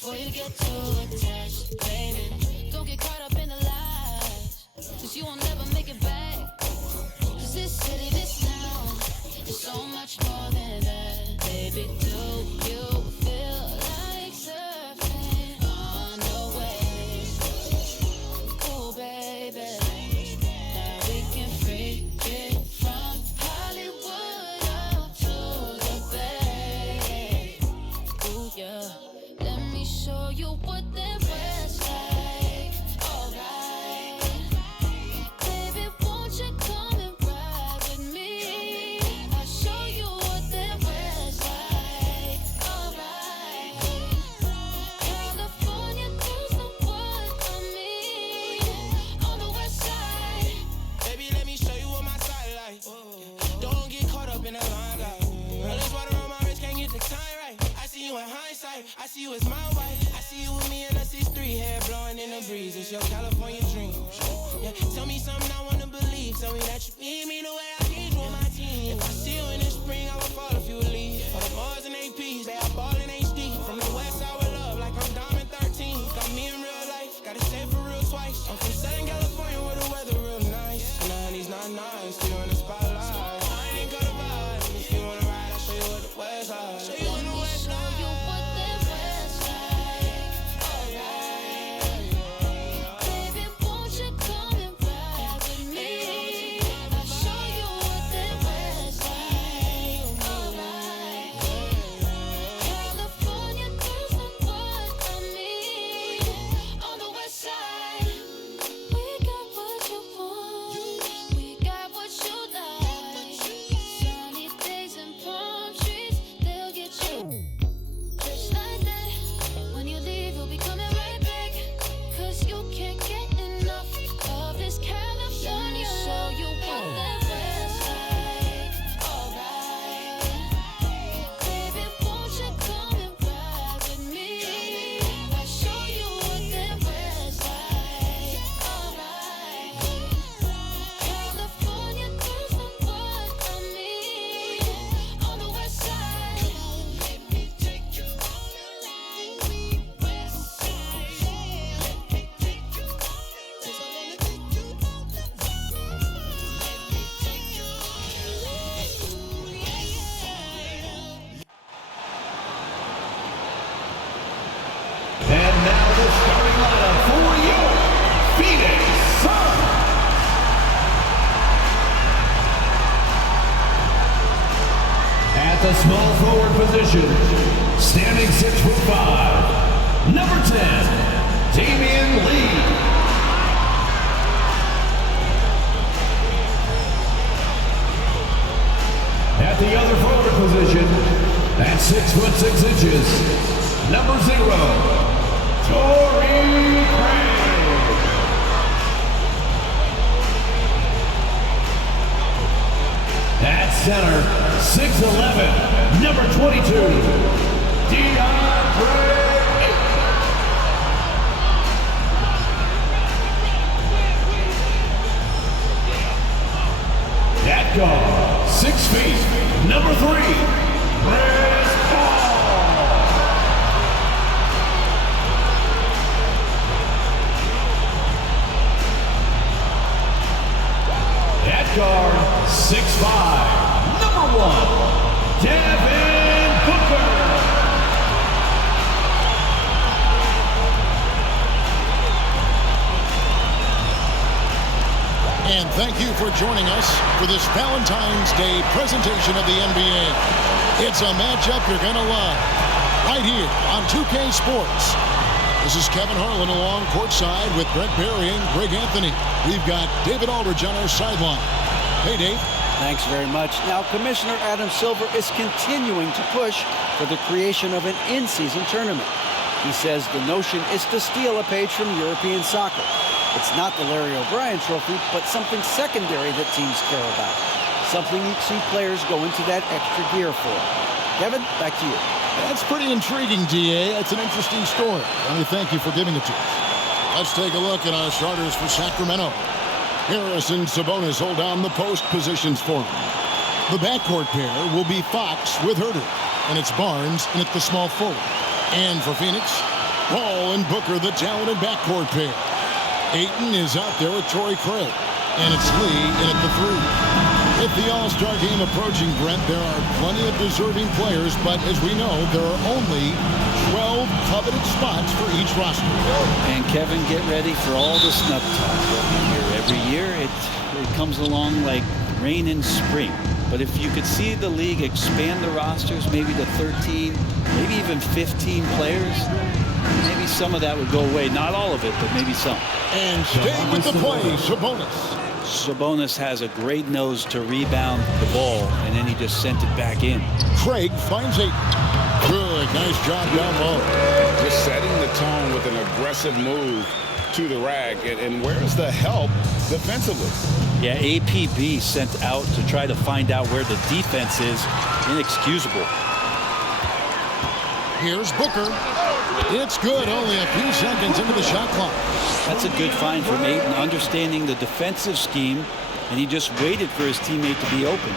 Before you get too attached, baby, don't get caught up in the lies, 'cause you won't never make it back. 'Cause this city, this town, is so much more than that. Baby, do you feel like surfing on the waves? Ooh, baby, now we can freak it from Hollywood up to the Bay. Ooh, yeah, let me show you what that West like. Alright, baby, won't you come and ride with me? I'll show you what that West like. Alright, California girls know what I mean. On the West side, Baby, let me show you what my side like. Don't get caught up in that limelight. All this water on my wrist, can't get the time right. I see you in hindsight, I see you as my wife. I see you with me in a 6'3", hair blowing in the breeze. It's your California dream. Yeah, tell me something I wanna believe. Tell me that you need me the way I need you on my team. If I see you in the spring, I would fall if you would leave. For the Mars and APs, they are ballin' HD. From the west side with love, like I'm Diamond 13. Got me in real life, gotta say it for real twice. I'm from Southern California where the weather real nice. And the honey's not nice, still in the spotlight. I ain't got a vibe. If you wanna ride, I'll show you what the west side. Show you what the west show you side. what that West like. Alright, baby, won't you come and ride with me? I'll show you what that West like. Alright, California girls know what I mean. On the West side, we got what you want, we got what you like. Sunny days and palm trees, they'll get you. Just like that, when you leave, you'll be coming right back. 'Cause you can't get enough of this California. Let me show you what that West like. Alright, baby, won't you come and ride with me? I'll show you what that West like. Alright, California girls know what I mean. On the West side, let me take you all around the West side. Let me take you all around. 'Cause I wanna take you all around. Let me take you all around. And now the starting lineup for your Phoenix Suns. At the small forward position, standing 6'5", number 10, Damian Lee. At the other forward position, at 6'6", number 0, Torrey Craig. At center, 6'11", number 22, DeAndre Ayton. At guard, 6 feet, number 3, Chris Paul. At guard, 6'5", number 1, Devin Booker. And thank you for joining us for this Valentine's Day presentation of the NBA. It's a matchup you're going to love right here on 2K Sports. This is Kevin Harlan along courtside with Brett Berry and Greg Anthony. We've got David Aldridge on our sideline. Hey, Dave. Thanks very much. Now, Commissioner Adam Silver is continuing to push for the creation of an in-season tournament. He says the notion is to steal a page from European soccer. It's not the Larry O'Brien Trophy, but something secondary that teams care about. Something you see players go into that extra gear for. Devin, back to you. That's pretty intriguing, DA. That's an interesting story. Let me thank you for giving it to us. Let's take a look at our starters for Sacramento. Harris and Sabonis hold down the post positions for him. The backcourt pair will be Fox with Huerter, and it's Barnes in at the small forward. And for Phoenix, Ball and Booker, the talented backcourt pair. Ayton is out there with Torrey Craig. And it's Lee in at the 3. With the All-Star game approaching, Brent, there are plenty of deserving players, but as we know, there are only 12 coveted spots for each roster. And Kevin, get ready for all the snub talk every year. It comes along like rain in spring. But if you could see the league expand the rosters maybe to 13, maybe even 15 players, maybe some of that would go away. Not all of it, but maybe some. And staying with the play, Sabonis. Sabonis has a great nose to rebound the ball, and then he just sent it back in. Craig finds Ayton. Good, nice job down low. Just setting the tone with an aggressive move to the rack. And where's the help defensively? Yeah, APB sent out to try to find out where the defense is. Inexcusable. Here's Booker. It's good, only a few seconds into the shot clock. That's a good find from Ayton, understanding the defensive scheme, and he just waited for his teammate to be open.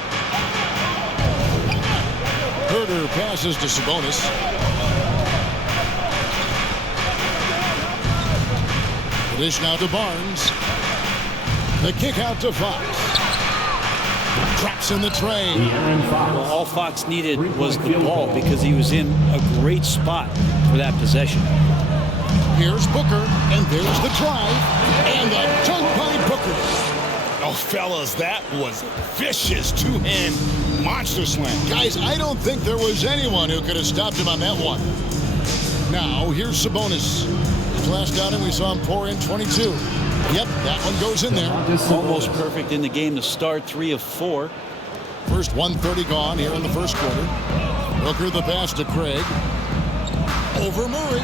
Huerter passes to Sabonis. The dish now to Barnes. The kick out to Fox. Traps in the tray. Well, all Fox needed was the ball because he was in a great spot for that possession. Here's Booker, and there's the drive, and the dunk by Booker. Oh, fellas, that was vicious two-hand monster slam. Guys, I don't think there was anyone who could have stopped him on that one. Now, here's Sabonis. His last outing, we saw him pour in 22. Yep, that one goes in there. Almost perfect in the game to start, 3 of 4. First 1:30 gone here in the first quarter. Booker the pass to Craig. Over Murray.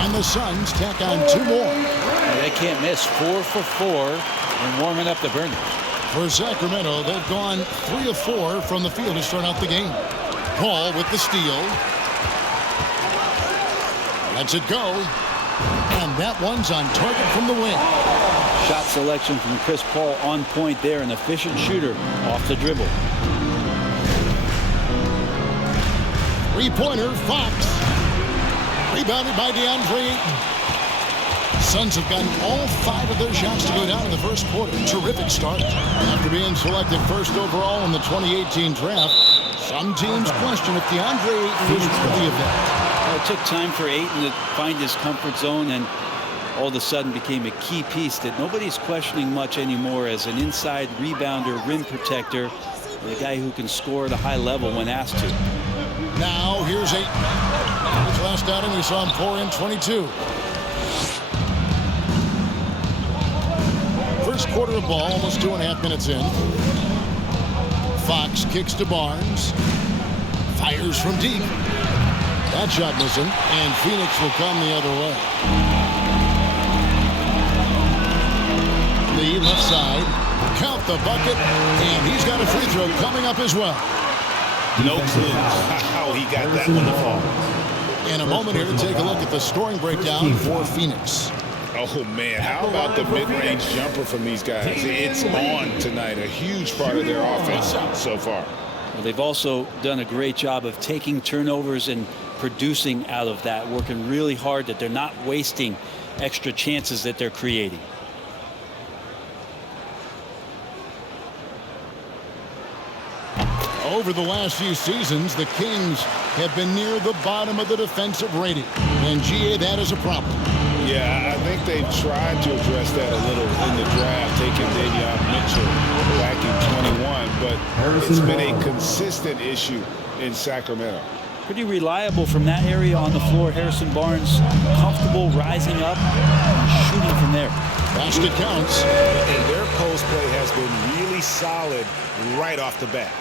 And the Suns tack on 2 more. Well, they can't miss. 4 for 4 and warming up the burner. For Sacramento, they've gone 3 of 4 from the field to start out the game. Paul with the steal. Lets it go. And that one's on target from the wing. Shot selection from Chris Paul on point there. An efficient shooter off the dribble. 3-pointer, Fox. Rebounded by DeAndre Ayton. Suns have gotten all 5 of their shots to go down in the first quarter. Terrific start. After being selected first overall in the 2018 draft, some teams question if DeAndre Ayton is worthy of that. Well, it took time for Ayton to find his comfort zone and all of a sudden became a key piece that nobody's questioning much anymore as an inside rebounder, rim protector, the guy who can score at a high level when asked to. Now here's Ayton. His last outing, we saw him pour in 22. First quarter of ball, almost 2.5 minutes in. Fox kicks to Barnes. Fires from deep. That shot missing, and Phoenix will come the other way. Lee left side. Count the bucket, and he's got a free throw coming up as well. No clue how he got that one to fall. In a moment here to take a look at the scoring breakdown for Phoenix. Oh, man, how about the mid-range jumper from these guys? It's on tonight, a huge part of their offense so far. Well, they've also done a great job of taking turnovers and producing out of that, working really hard that they're not wasting extra chances that they're creating. Over the last few seasons, the Kings have been near the bottom of the defensive rating. And GA, that is a problem. Yeah, I think they've tried to address that a little in the draft, taking Davion Mitchell back in 21, but it's been a consistent issue in Sacramento. Pretty reliable from that area on the floor. Harrison Barnes comfortable rising up and shooting from there. Basket counts. And their post play has been really solid right off the bat.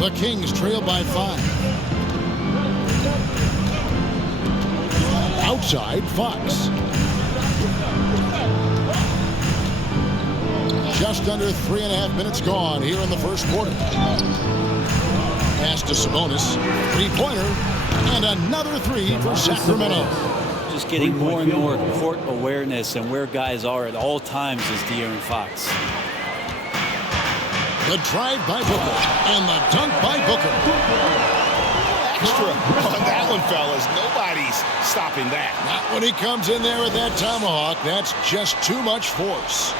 The Kings trail by 5. Outside, Fox. Just under 3.5 minutes gone here in the first quarter. pass to Sabonis. Three-pointer. And another three for Sacramento. Just getting more and more court awareness and where guys are at all times is De'Aaron Fox. The drive by Booker and the dunk by Booker. Extra on that one, fellas. Nobody's stopping that. Not when he comes in there with that tomahawk. That's just too much force.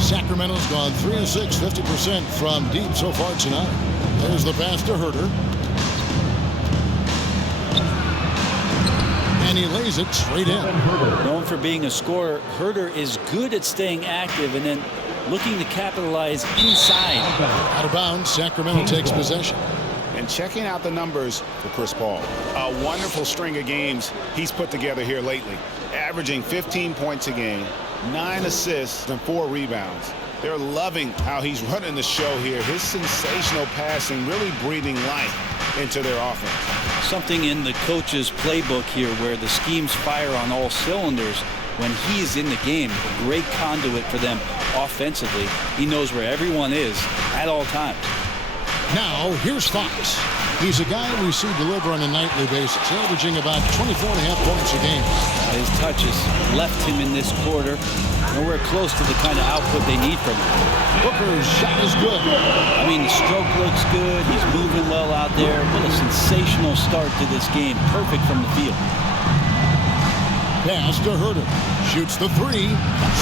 Sacramento's gone 3 of 6, 50% from deep so far tonight. There's the pass to Huerter. And he lays it straight in. Known for being a scorer, Huerter is good at staying active and then looking to capitalize inside. Out of bounds, Sacramento takes possession. And checking out the numbers for Chris Paul. A wonderful string of games he's put together here lately. Averaging 15 points a game, 9 assists, and 4 rebounds. They're loving how he's running the show here. His sensational passing really breathing life into their offense. Something in the coach's playbook here where the schemes fire on all cylinders when he's in the game. A great conduit for them offensively. He knows where everyone is at all times. Now, here's Fox. He's a guy we see deliver on a nightly basis, averaging about 24.5 points a game. His touches left him in this quarter. Nowhere close to the kind of output they need from him. Booker's shot is good. I mean, the stroke looks good. He's moving well out there. What a sensational start to this game. Perfect from the field. Pass to Huerter. Shoots the three.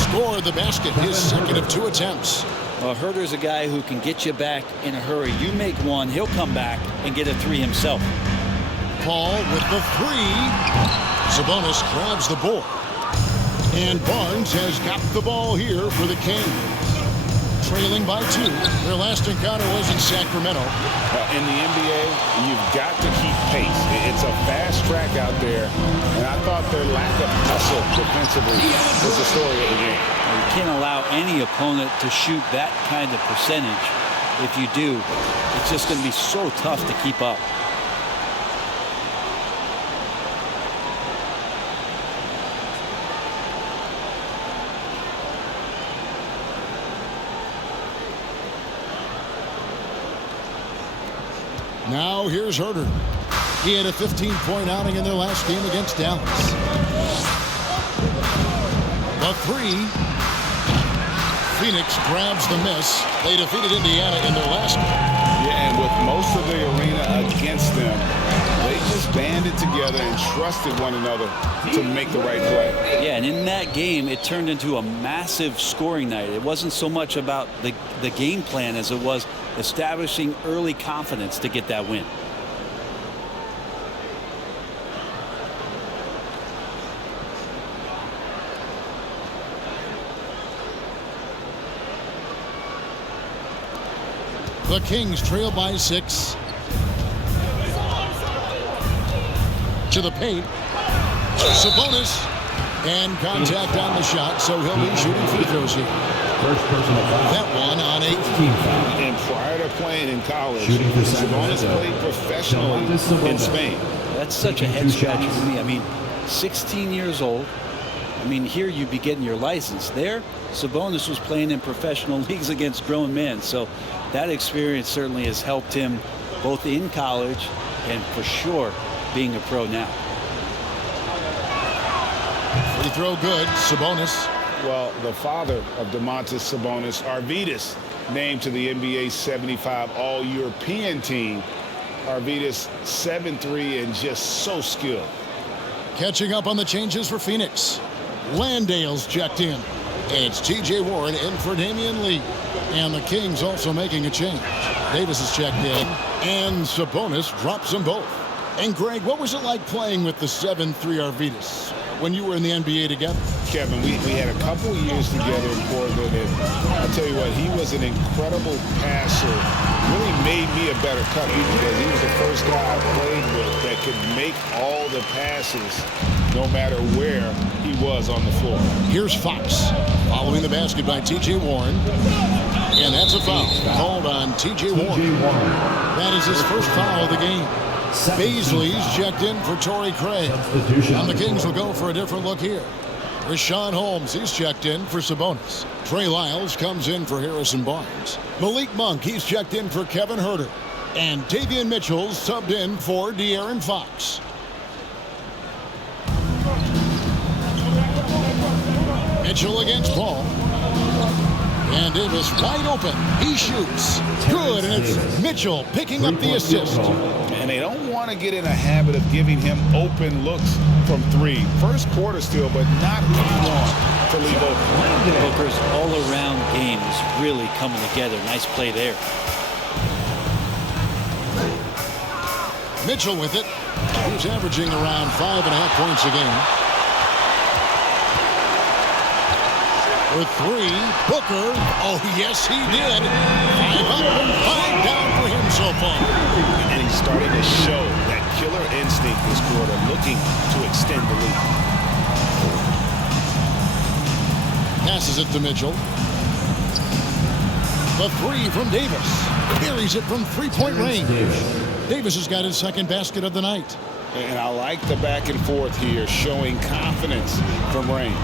Score the basket. His second of 2 attempts. Well, Huerter's a guy who can get you back in a hurry. You make one, he'll come back and get a three himself. Paul with the three. Sabonis grabs the board. And Barnes has got the ball here for the Kings. Trailing by 2. Their last encounter was in Sacramento. In the NBA, you've got to keep pace. It's a fast track out there. And I thought their lack of hustle defensively was the story of the game. You can't allow any opponent to shoot that kind of percentage. If you do, it's just going to be so tough to keep up. Now here's Huerter. He had a 15-point outing in their last game against Dallas. The three. Phoenix grabs the miss. They defeated Indiana in their last game. Yeah, and with most of the arena against them, they just banded together and trusted one another to make the right play. Yeah, and in that game, it turned into a massive scoring night. It wasn't so much about the game plan as it was establishing early confidence to get that win. The Kings trail by 6. To the paint. Sabonis. And contact on the shot, so he'll be shooting free throws here. First personal foul. That one on 8. And prior to playing in college, Sabonis played professionally in Spain. That's such a head scratcher for me. I mean, 16 years old. I mean, here you'd be getting your license. There, Sabonis was playing in professional leagues against grown men. So that experience certainly has helped him both in college and for sure being a pro now. Free throw good. Sabonis. Well, the father of Domantas Sabonis, Arvydas, named to the NBA 75 All-European team. Arvydas 7'3" and just so skilled. Catching up on the changes for Phoenix. Landale's checked in. And it's T.J. Warren in for Damian Lee. And the Kings also making a change. Davis is checked in. And Sabonis drops them both. And Greg, what was it like playing with the 7'3" Arvydas when you were in the NBA together? Kevin, we had a couple years together in Portland, and I'll tell you what, he was an incredible passer. Really made me a better cutter because he was the first guy I played with that could make all the passes no matter where he was on the floor. Here's Fox following the basket by T.J. Warren. And that's a foul called on T.J. Warren. That is his first foul of the game. Baisley's checked in for Torrey Craig. And the Kings will go for a different look here. Rashawn Holmes, he's checked in for Sabonis. Trey Lyles comes in for Harrison Barnes. Malik Monk, he's checked in for Kevin Huerter. And Davion Mitchell's subbed in for De'Aaron Fox. Mitchell against Paul. And Davis wide open. He shoots. Good, and it's Mitchell picking up the assist. And they don't want to get in a habit of giving him open looks from three. First quarter still, but not who you want to leave open. Booker's all-around game is really coming together. Nice play there. Mitchell with it. He's averaging around 5.5 points a game. With three, Booker. Oh, yes, he did. 5 up and 5 down for him so far. And he's starting to show that killer instinct this quarter, looking to extend the lead. Passes it to Mitchell. The three from Davis. Carries it from three-point range. Davis has got his second basket of the night. And I like the back and forth here, showing confidence from range.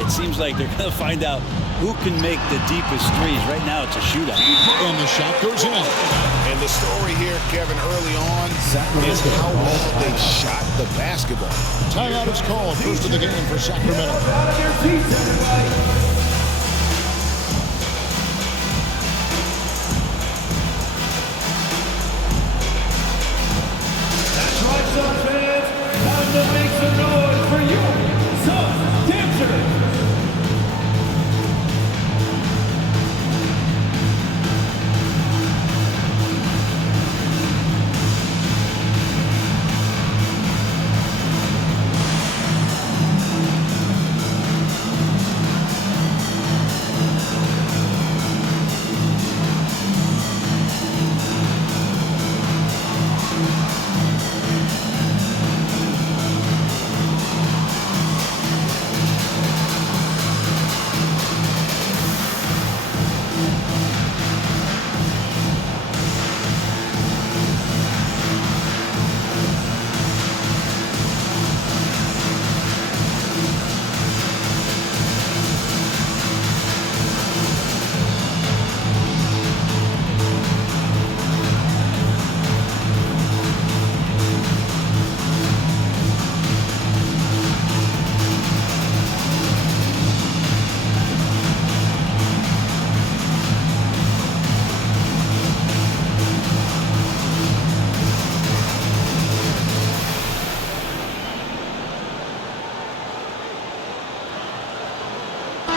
It seems like they're going to find out who can make the deepest threes. Right now, it's a shootout. And the shot goes in. And the story here, Kevin, early on is how well they shot the basketball. Timeout is called. First of the game for Sacramento. That's right, Suns fans. Time to make some noise for you, Suns dancers.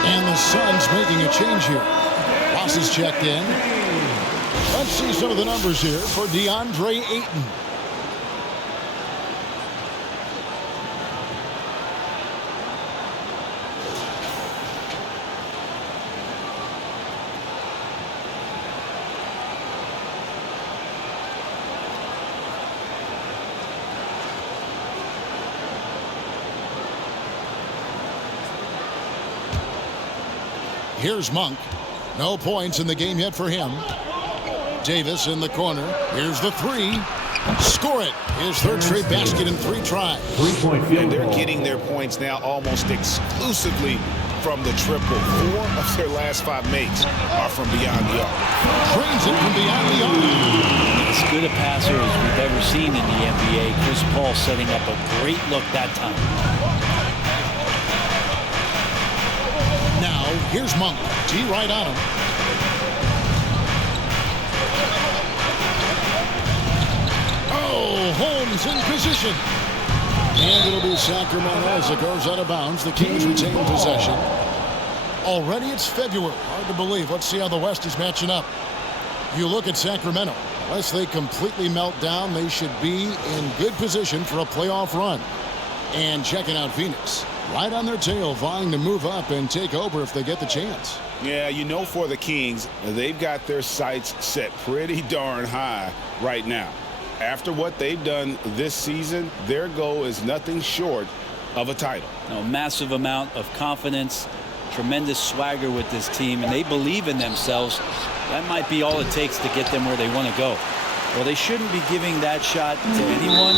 And the Suns making a change here. Ross is checked in. Let's see some of the numbers here for DeAndre Ayton. Here's Monk. No points in the game yet for him. Davis in the corner. Here's the three. Score it. His third straight basket in 3 tries. And they're getting their points now almost exclusively from the triple. 4 of their last 5 makes are from beyond the arc. Trains it from beyond the arc. As good a passer as we've ever seen in the NBA. Chris Paul setting up a great look that time. Now, here's Monk. T right on him. Oh, Holmes in position. And it'll be Sacramento as it goes out of bounds. The Kings retain possession. Already it's February. Hard to believe. Let's see how the West is matching up. You look at Sacramento. Unless they completely melt down, they should be in good position for a playoff run. And checking out Phoenix. Right on their tail, vying to move up and take over if they get the chance. Yeah, you know, for the Kings, they've got their sights set pretty darn high right now. After what they've done this season, their goal is nothing short of a title. A massive amount of confidence, tremendous swagger with this team, and they believe in themselves. That might be all it takes to get them where they want to go. Well, they shouldn't be giving that shot to anyone,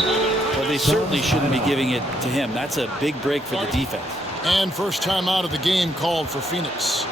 but they certainly shouldn't be giving it to him. That's a big break for the defense. And first time out of the game called for Phoenix.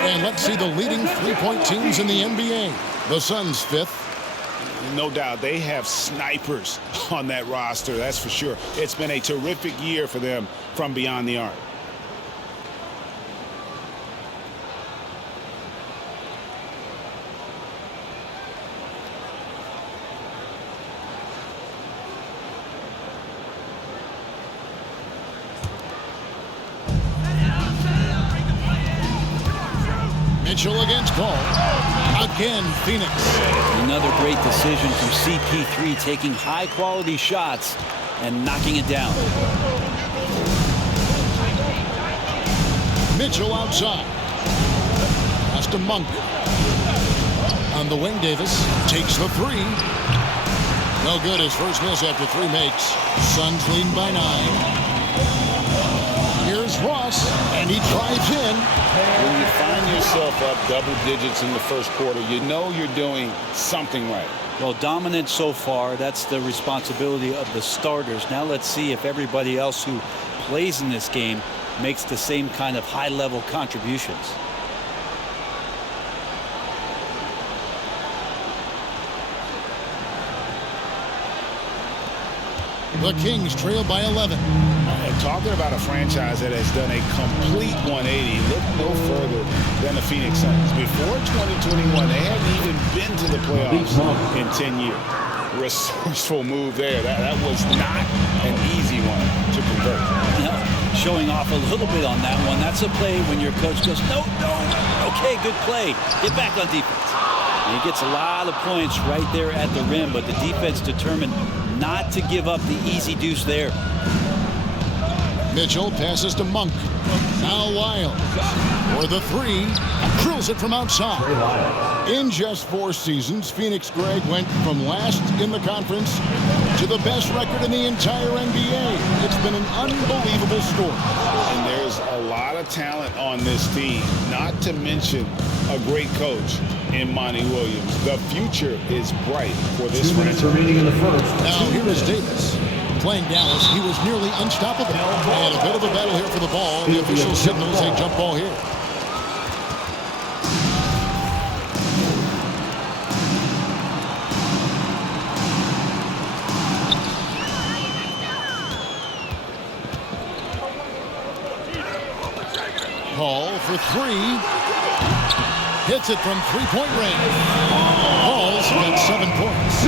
And let's see the leading three-point teams in the NBA. The Suns 5th. No doubt they have snipers on that roster, that's for sure. It's been a terrific year for them from beyond the arc. Mitchell against Paul. Again, Phoenix. Another great decision from CP3, taking high-quality shots and knocking it down. Mitchell outside. Pass to Monk. On the wing, Davis takes the three. No good. His first miss after three makes. Suns leading by 9. Here's Ross, and he drives in. When you find yourself up double digits in the first quarter, you know you're doing something right. Well, dominant so far. That's the responsibility of the starters. Now let's see if everybody else who plays in this game makes the same kind of high-level contributions. The Kings trail by 11. Talking about a franchise that has done a complete 180, look no further than the Phoenix Suns. Before 2021, they hadn't even been to the playoffs in 10 years. Resourceful move there. That was not an easy one to convert. No, showing off a little bit on that one. That's a play when your coach goes, no, okay, good play. Get back on defense. And he gets a lot of points right there at the rim, but the defense determined not to give up the easy deuce there. Mitchell passes to Monk. Now Wild for the three. Drills it from outside. In just 4 seasons, Phoenix, Greg, went from last in the conference to the best record in the entire NBA. It's been an unbelievable story. And there's a lot of talent on this team, not to mention a great coach in Monty Williams. The future is bright for this franchise. Remaining in the first. Now here is Davis. Playing Dallas, he was nearly unstoppable. And a bit of a battle here for the ball. The official signals a jump ball here. Paul for three. Hits it from three-point range. Paul's got 7 points.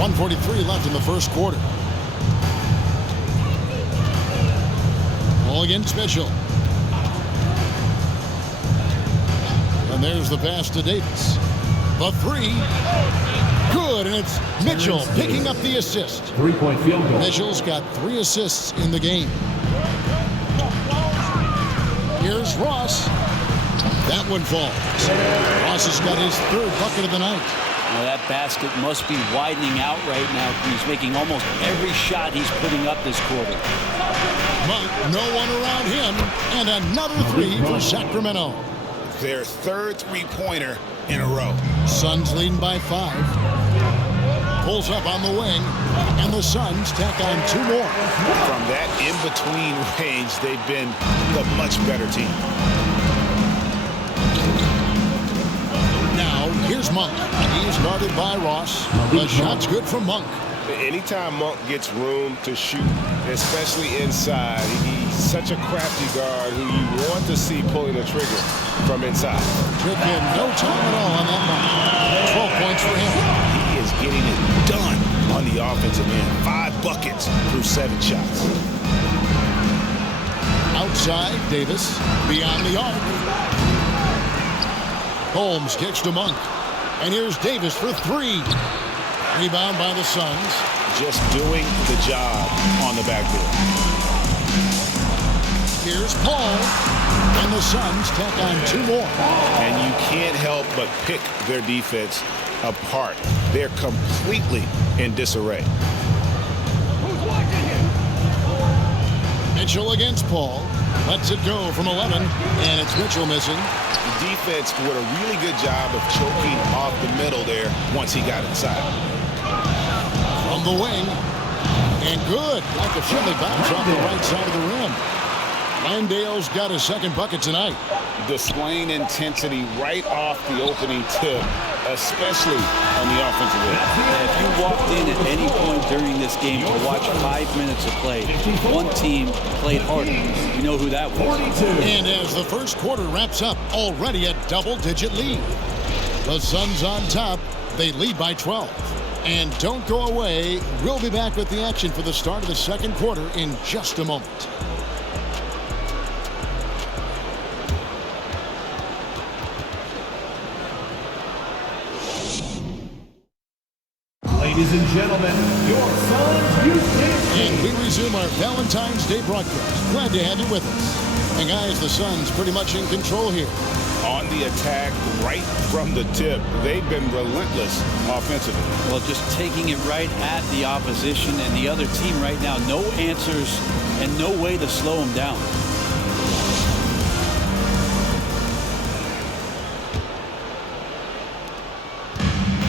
1:43 left in the first quarter. Ball against Mitchell. And there's the pass to Davis. The three. Good, and it's Mitchell picking up the assist. 3-point field goal. Mitchell's got 3 assists in the game. Here's Ross. That one falls. Ross has got his third bucket of the night. Now that basket must be widening out right now. He's making almost every shot he's putting up this quarter. Monk, no one around him, and another three for Sacramento. Their third three-pointer in a row. Suns leading by 5. Pulls up on the wing, and the Suns tack on 2 more. From that in-between range, they've been the much better team. Now, here's Monk. He's guarded by Ross. The shot's good from Monk. Anytime Monk gets room to shoot, especially inside, he's such a crafty guard who you want to see pulling the trigger from inside. Took him no time at all on that Monk. 12 points for him. He is getting it done on the offensive end. 5 buckets through 7 shots. Outside, Davis. Beyond the arc. Holmes kicks to Monk. And here's Davis for 3. Rebound by the Suns. Just doing the job on the backboard. Here's Paul. And the Suns tack on 2 more. And you can't help but pick their defense apart. They're completely in disarray. Mitchell against Paul. Lets it go from 11. And it's Mitchell missing. The defense did a really good job of choking off the middle there once he got inside. From the wing. And good. Like a friendly bounce off the right side of the rim. Landale's got his second bucket tonight. Displaying intensity right off the opening tip, especially on the offensive end. If you walked in at any point during this game to watch 5 minutes of play, one team played harder. You know who that was. And as the first quarter wraps up, already a double-digit lead. The Suns on top. They lead by 12. And don't go away. We'll be back with the action for the start of the second quarter in just a moment. Ladies and gentlemen, your Suns Youth Team. And we resume our Valentine's Day broadcast. Glad to have you with us. And guys, the Suns pretty much in control here. On the attack right from the tip, they've been relentless offensively. Well, just taking it right at the opposition and the other team right now. No answers and no way to slow them down.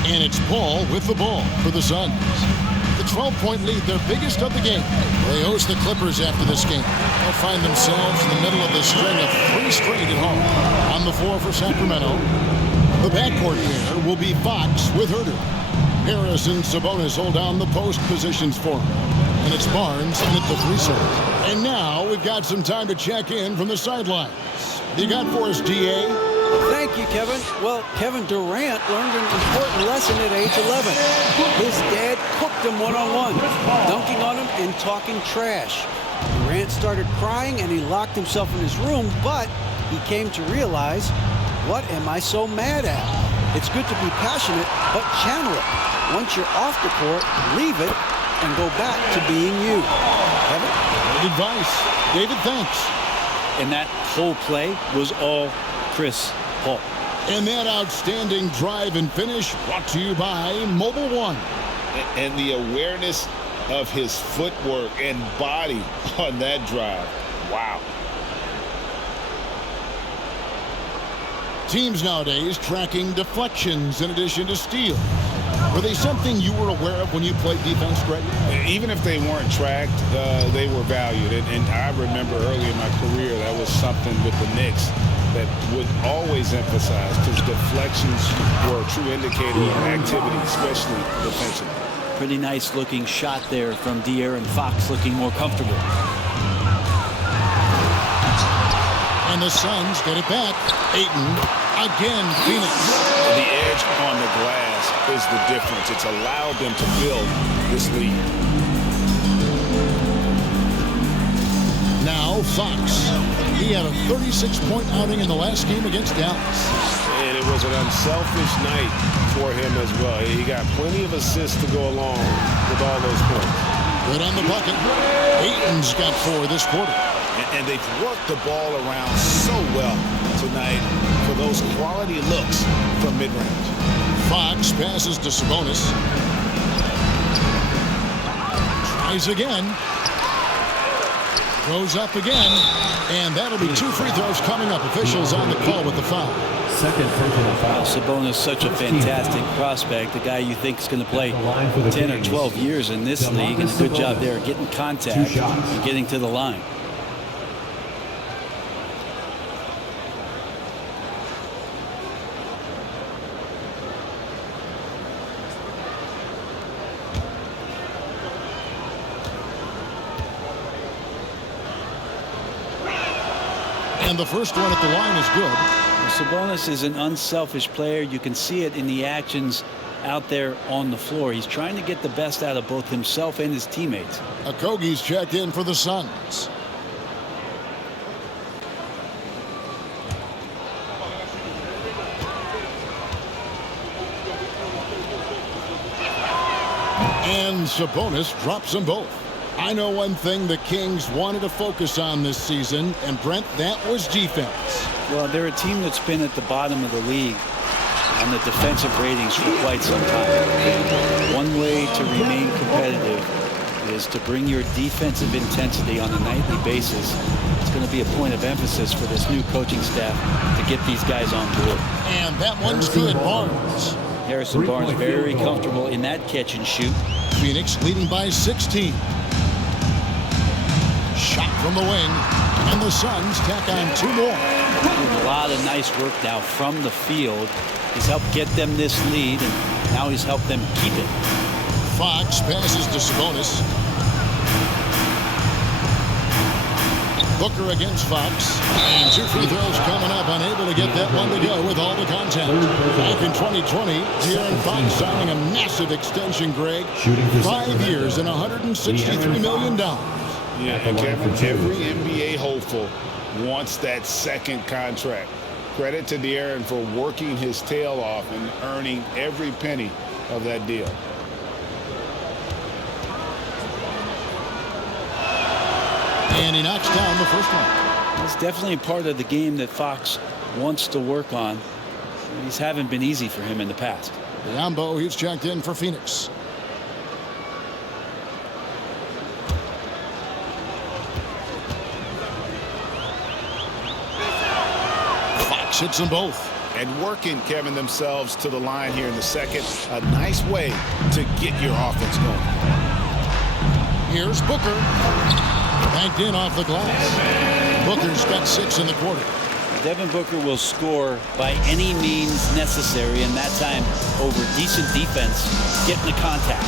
And it's Paul with the ball for the Suns. The 12-point lead, their biggest of the game. They host the Clippers after this game. They'll find themselves in the middle of this string of 3 straight at home. On the floor for Sacramento, the backcourt pair will be Fox with Huerter. Harris and Sabonis hold down the post positions for him. And it's Barnes in at the 3 serve. And now we've got some time to check in from the sidelines. You got for us, DA? Thank you, Kevin. Well, Kevin Durant learned an important lesson at age 11. His dad cooked him one-on-one, dunking on him and talking trash. Durant started crying and he locked himself in his room, but he came to realize, what am I so mad at? It's good to be passionate, but channel it. Once you're off the court, leave it and go back to being you. Kevin? Good advice. David, thanks. And that whole play was all Chris Paul. And that outstanding drive and finish brought to you by Mobile One. And the awareness of his footwork and body on that drive. Wow. Teams nowadays tracking deflections in addition to steals. Were they something you were aware of when you played defense, Greg? Even if they weren't tracked, they were valued. And I remember early in my career, that was something with the Knicks that would always emphasize, because deflections were a true indicator of activity, especially defensively. Pretty nice looking shot there from De'Aaron Fox, looking more comfortable. And the Suns get it back. Ayton again, Phoenix. The edge on the glass is the difference. It's allowed them to build this lead. Now Fox. He had a 36-point outing in the last game against Dallas. And it was an unselfish night for him as well. He got plenty of assists to go along with all those points. Good on the bucket. Ayton's got 4 this quarter. And And they've worked the ball around so well tonight for those quality looks from mid-range. Fox passes to Sabonis. Tries again. Goes up again. And that'll be 2 free throws coming up. Officials on the call with the foul. Second personal foul. Sabonis, such a fantastic prospect, the guy you think is going to play 10 or 12 years in this league, and a good job there getting contact and getting to the line. And the first one at the line is good. Sabonis is an unselfish player. You can see it in the actions out there on the floor. He's trying to get the best out of both himself and his teammates. Okogie's checked in for the Suns. And Sabonis drops them both. I know one thing the Kings wanted to focus on this season, and Brent, that was defense. Well, they're a team that's been at the bottom of the league on the defensive ratings for quite some time. One way to remain competitive is to bring your defensive intensity on a nightly basis. It's going to be a point of emphasis for this new coaching staff to get these guys on board. And that one's good. Barnes. Harrison Barnes very comfortable in that catch and shoot. Phoenix leading by 16. Shot from the wing, and the Suns tack on 2 more. A lot of nice work now from the field. He's helped get them this lead, and now he's helped them keep it. Fox passes to Sabonis. Booker against Fox. And 2 free throws coming up, unable to get that one to go with all the contact. Back in 2020, De'Aaron Fox signing a massive extension, Greg. 5 years and $163 million. Yeah, and Kevin, every NBA hopeful wants that second contract. Credit to De'Aaron for working his tail off and earning every penny of that deal. And he knocks down the first one. It's definitely part of the game that Fox wants to work on. These haven't been easy for him in the past. Biombo, he's checked in for Phoenix. Hits them both. And working, Kevin, themselves to the line here in the second. A nice way to get your offense going. Here's Booker. Banked in off the glass. Booker's got 6 in the quarter. Devin Booker will score by any means necessary, and that time over decent defense, getting the contact.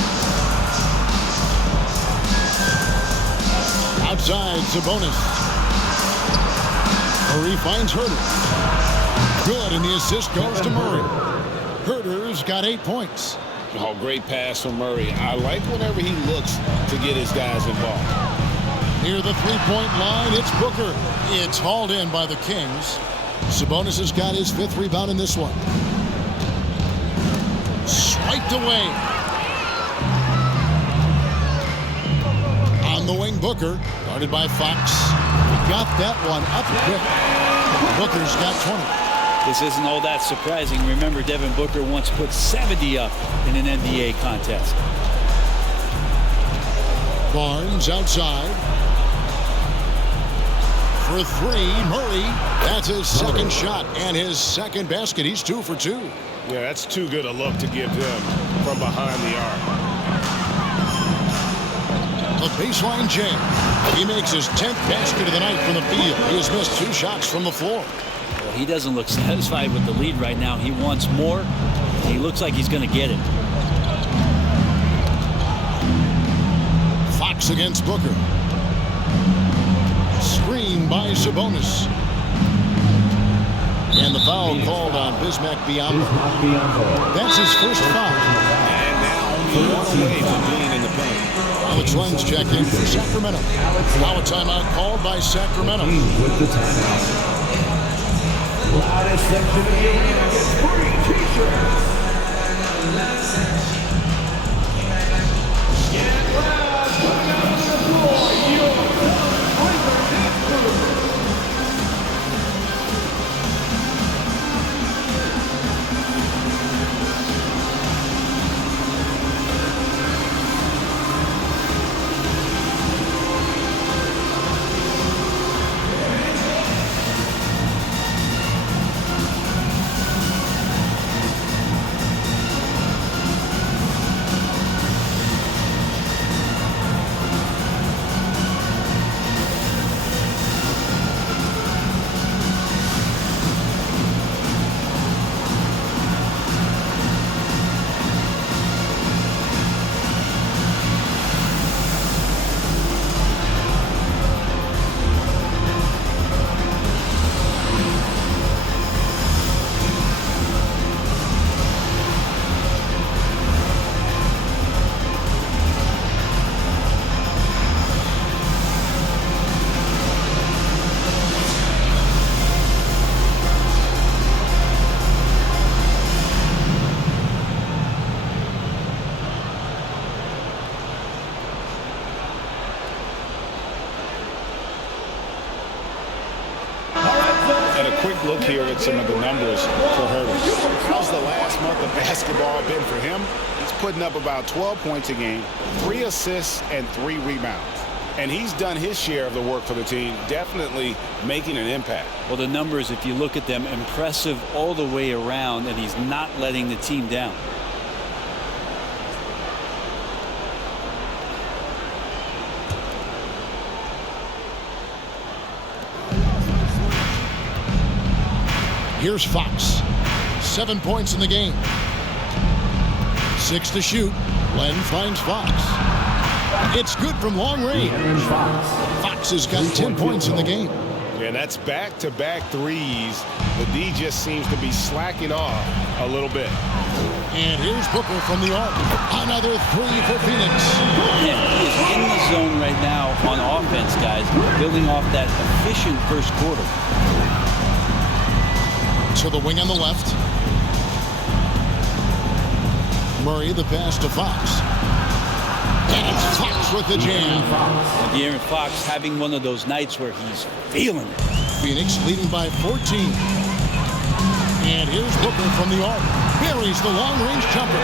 Outside, Sabonis. Murray finds Huerter. Good, and the assist goes to Murray. Huerter's got 8 points. Oh, great pass from Murray. I like whenever he looks to get his guys involved. Near the 3-point line, it's Booker. It's hauled in by the Kings. Sabonis has got his 5th rebound in this one. Swiped away. On the wing, Booker, guarded by Fox. He got that one up quick. Booker's got 20. This isn't all that surprising. Remember, Devin Booker once put 70 up in an NBA contest. Barnes outside. For 3, Murray. That's his second shot and his second basket. He's 2 for 2. Yeah, that's too good a look to give them from behind the arc. A baseline jam. He makes his 10th basket of the night from the field. He has missed 2 shots from the floor. Well, he doesn't look satisfied with the lead right now. He wants more. And he looks like he's going to get it. Fox against Booker. Screen by Sabonis. And the foul called on Bismack Biyombo. That's his first foul. And now only one away from being in the paint. Alex Lenz check in for Sacramento. Now a timeout called by Sacramento. With the timeout. Loudest section of the arena gets free t-shirts. Get loud, coming out on the floor, your Wizards here at some of the numbers for Huerter. How's the last month of basketball been for him? He's putting up about 12 points a game, 3 assists, and 3 rebounds. And he's done his share of the work for the team, definitely making an impact. Well, the numbers, if you look at them, impressive all the way around, and he's not letting the team down. Here's Fox. 7 points in the game. 6 to shoot. Len finds Fox. It's good from long range. Fox has got 10 points in the game. And that's back-to-back threes. The D just seems to be slacking off a little bit. And here's Booker from the arc. Another 3 for Phoenix. Yeah, he is in the zone right now on offense, guys, building off that efficient first quarter. To the wing on the left. Murray the pass to Fox. And it's Fox with the jam. And De'Aaron Fox having one of those nights where he's feeling it. Phoenix leading by 14. And here's Booker from the arc. Buries the long-range jumper.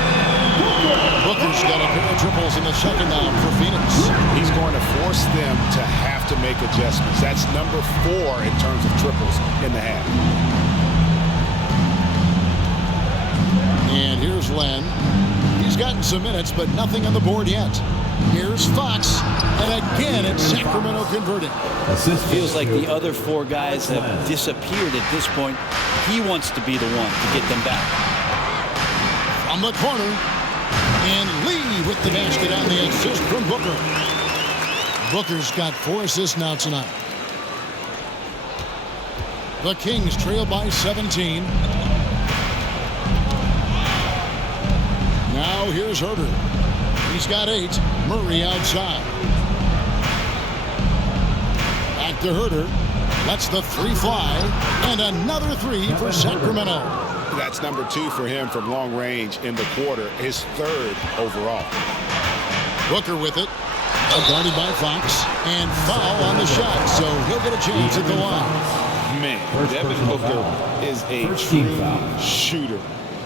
Booker's got a pair of triples in the second half for Phoenix. He's going to force them to have to make adjustments. That's number 4 in terms of triples in the half. And here's Len. He's gotten some minutes, but nothing on the board yet. Here's Fox. And again, it's Sacramento converting. Feels like the other 4 guys have disappeared at this point. He wants to be the one to get them back. From the corner. And Lee with the basket on the assist from Booker. Booker's got 4 assists now tonight. The Kings trail by 17. Now here's Huerter. He's got 8. Murray outside. Back to Huerter. Lets the 3 fly. And another 3 for Sacramento. That's number 2 for him from long range in the quarter. His 3rd overall. Booker with it. Guarded by Fox. And foul on the shot. So he'll get a chance at the line. Man, Devin Booker is a true shooter.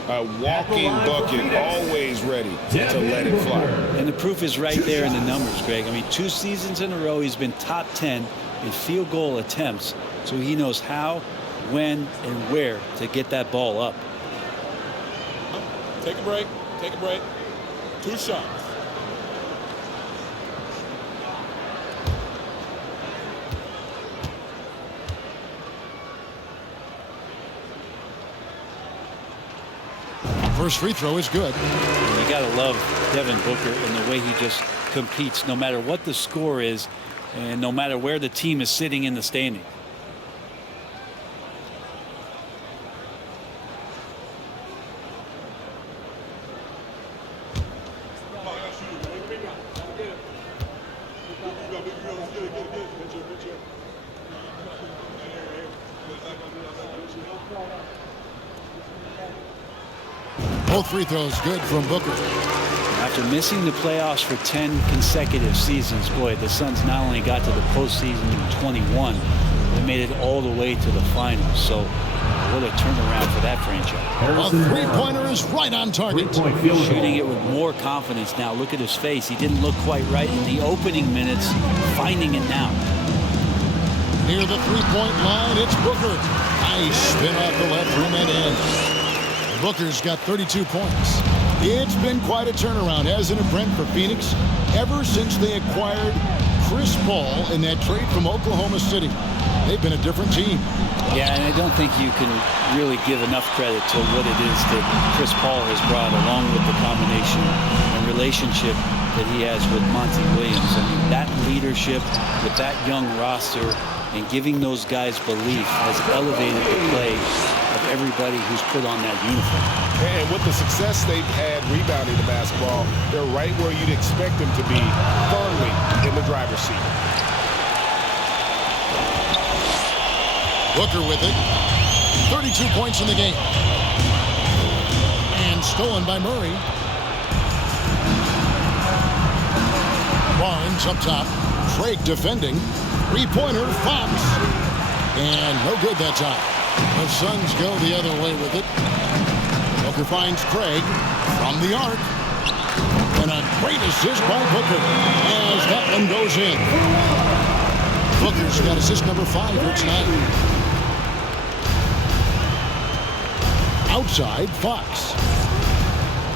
A walking bucket, always ready to let it fly. And the proof is right there in the numbers, Greg. I mean, 2 seasons in a row, he's been top 10 in field goal attempts. So he knows how, when, and where to get that ball up. Take a break. Take a break. 2 shots. First free throw is good. You got to love Devin Booker and the way he just competes, no matter what the score is and no matter where the team is sitting in the standing. Both free throws good from Booker. After missing the playoffs for 10 consecutive seasons, boy, the Suns not only got to the postseason in 21, they made it all the way to the finals. So what a turnaround for that franchise. A three-pointer is right on target. Shooting it with more confidence now. Look at his face. He didn't look quite right in the opening minutes, finding it now. Near the three-point line, it's Booker. Nice spin off the left rim and in. Booker's got 32 points. It's been quite a turnaround, hasn't it, Brent, for Phoenix? Ever since they acquired Chris Paul in that trade from Oklahoma City, they've been a different team. Yeah, and I don't think you can really give enough credit to what it is that Chris Paul has brought, along with the combination and relationship that he has with Monty Williams. I mean, that leadership with that young roster and giving those guys belief has elevated the play of everybody who's put on that uniform. And with the success they've had rebounding the basketball, they're right where you'd expect them to be, firmly in the driver's seat. Booker with it. 32 points in the game. And stolen by Murray. Barnes up top. Drake defending. Three-pointer, Fox. And no good that time. The Suns go the other way with it. Booker finds Craig from the arc. And a great assist by Booker as that one goes in. Booker's got assist number 5 here tonight. Outside, Fox.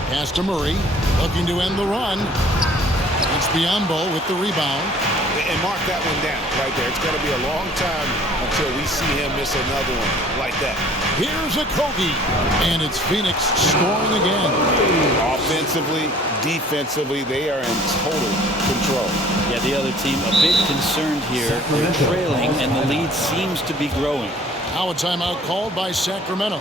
Pass to Murray, looking to end the run. It's Biyombo with the rebound. And mark that one down right there. It's going to be a long time until we see him miss another one like that. Here's a Kogi, and it's Phoenix scoring again. Offensively, defensively, they are in total control. Yeah, the other team a bit concerned here. They're trailing, and the lead seems to be growing. Now a timeout called by Sacramento.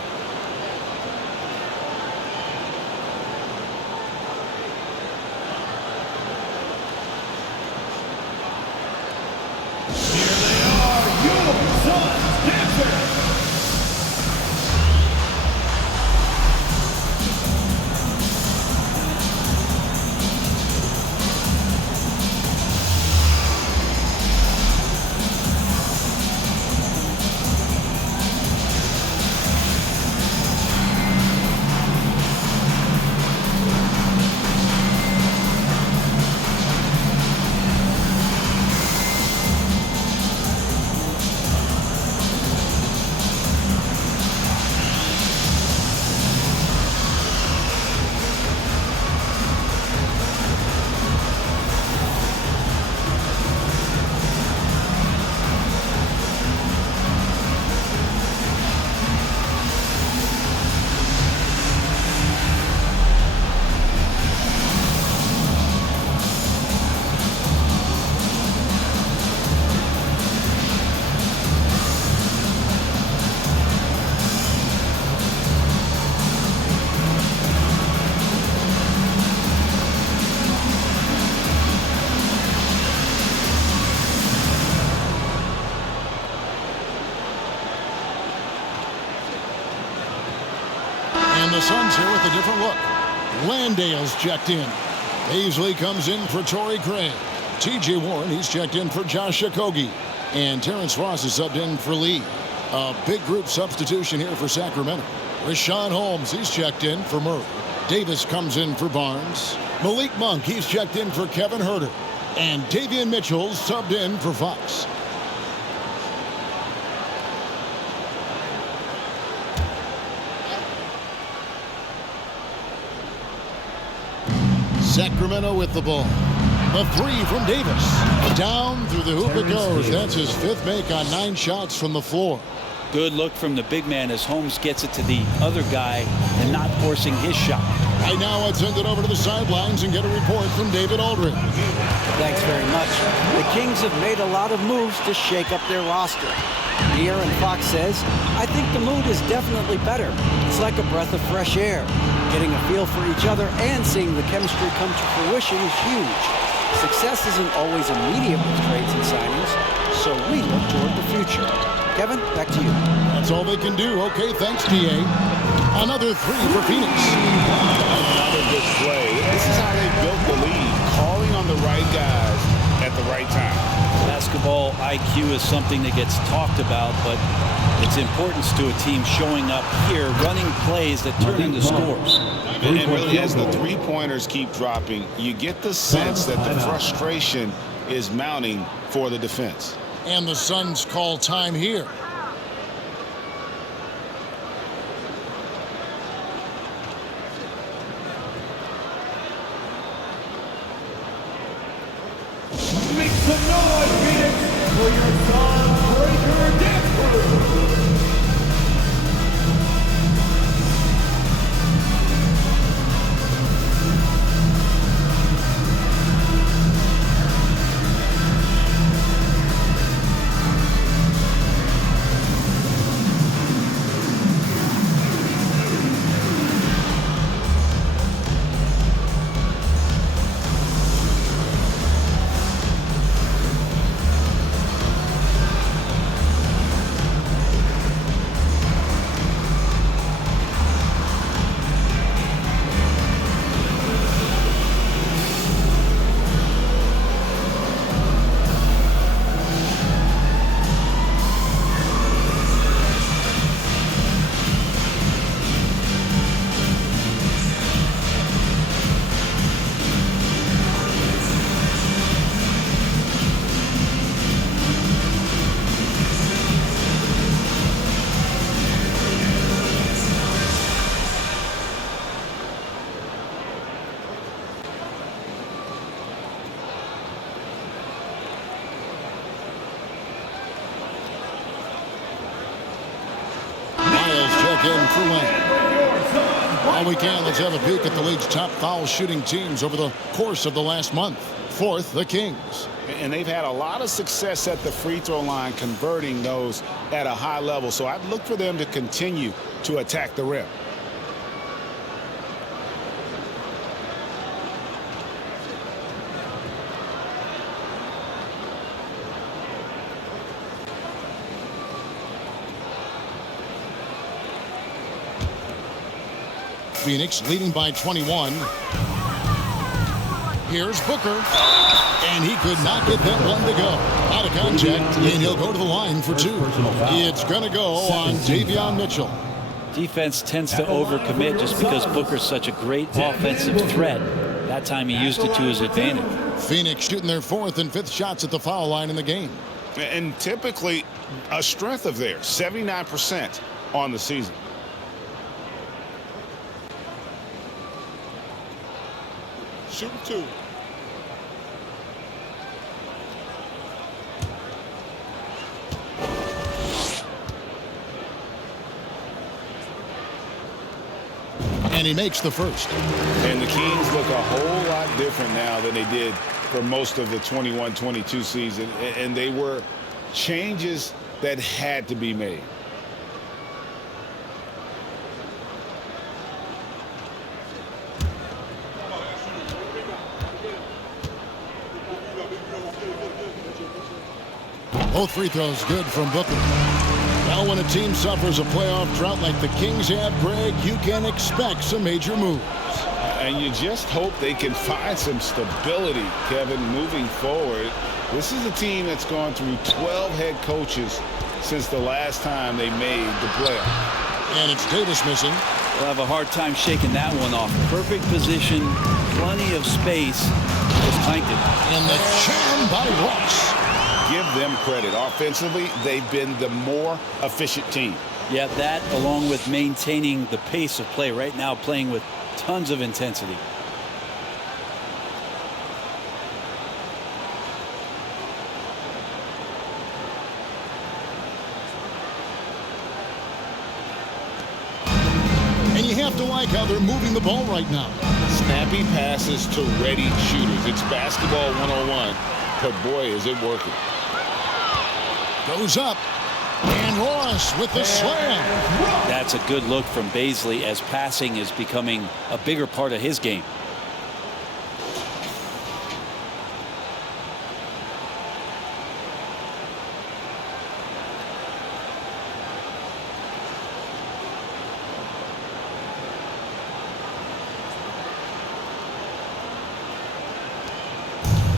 And the Suns here with a different look. Landale's checked in. Paisley comes in for Torrey Craig. T.J. Warren, he's checked in for Josh Okogie. And Terrence Ross is subbed in for Lee. A big group substitution here for Sacramento. Rashawn Holmes, he's checked in for Murray. Davis comes in for Barnes. Malik Monk, he's checked in for Kevin Huerter. And Davian Mitchell's subbed in for Fox. Sacramento with the ball. The 3 from Davis. Down through the hoop it goes. That's his 5th make on 9 shots from the floor. Good look from the big man as Holmes gets it to the other guy and not forcing his shot. Right now, let's send it over to the sidelines and get a report from David Aldridge. Thanks very much. The Kings have made a lot of moves to shake up their roster. De'Aaron Fox says, I think the mood is definitely better. It's like a breath of fresh air. Getting a feel for each other and seeing the chemistry come to fruition is huge. Success isn't always immediate with trades and signings, so we look toward the future. Kevin, back to you. That's all they can do. Okay, thanks, D.A. Another 3 for Phoenix. Another good play. This is how they built the lead, calling on the right guys at the right time. Basketball IQ is something that gets talked about, but its importance to a team showing up here, running plays that turn into scores. And really, as the three-pointers keep dropping, you get the sense that the frustration is mounting for the defense. And the Suns call time here. Make some noise, Phoenix, for your Dawnbreaker dance crew. lane. While we can, let's have a peek at the league's top foul shooting teams over the course of the last month. Fourth, the Kings. And they've had a lot of success at the free throw line, converting those at a high level. So I'd look for them to continue to attack the rim. Phoenix leading by 21. Here's Booker. And he could not get that one to go. Out of contact, and he'll go to the line for two. It's going to go on Davion Mitchell. Defense tends to overcommit just because Booker's such a great offensive threat. That time he used it to his advantage. Phoenix shooting their fourth and fifth shots at the foul line in the game. And typically a strength of theirs, 79% on the season. Shooting two. And he makes the first. And the Kings look a whole lot different now than they did for most of the 21-22 season. And they were changes that had to be made. Both free throws good from Booker. Now when a team suffers a playoff drought like the Kings have, Greg, you can expect some major moves. And you just hope they can find some stability, Kevin, moving forward. This is a team that's gone through 12 head coaches since the last time they made the playoff. And it's Davis missing. We'll have a hard time shaking that one off. Perfect position, plenty of space. Just clanked it. And the jam by Ross. Give them credit. Offensively, they've been the more efficient team. Yeah, that along with maintaining the pace of play right now, playing with tons of intensity. And you have to like how they're moving the ball right now. Snappy passes to ready shooters. It's basketball 101, but boy, is it working. Goes up, and Ross with the slam. That's a good look from Baisley as passing is becoming a bigger part of his game.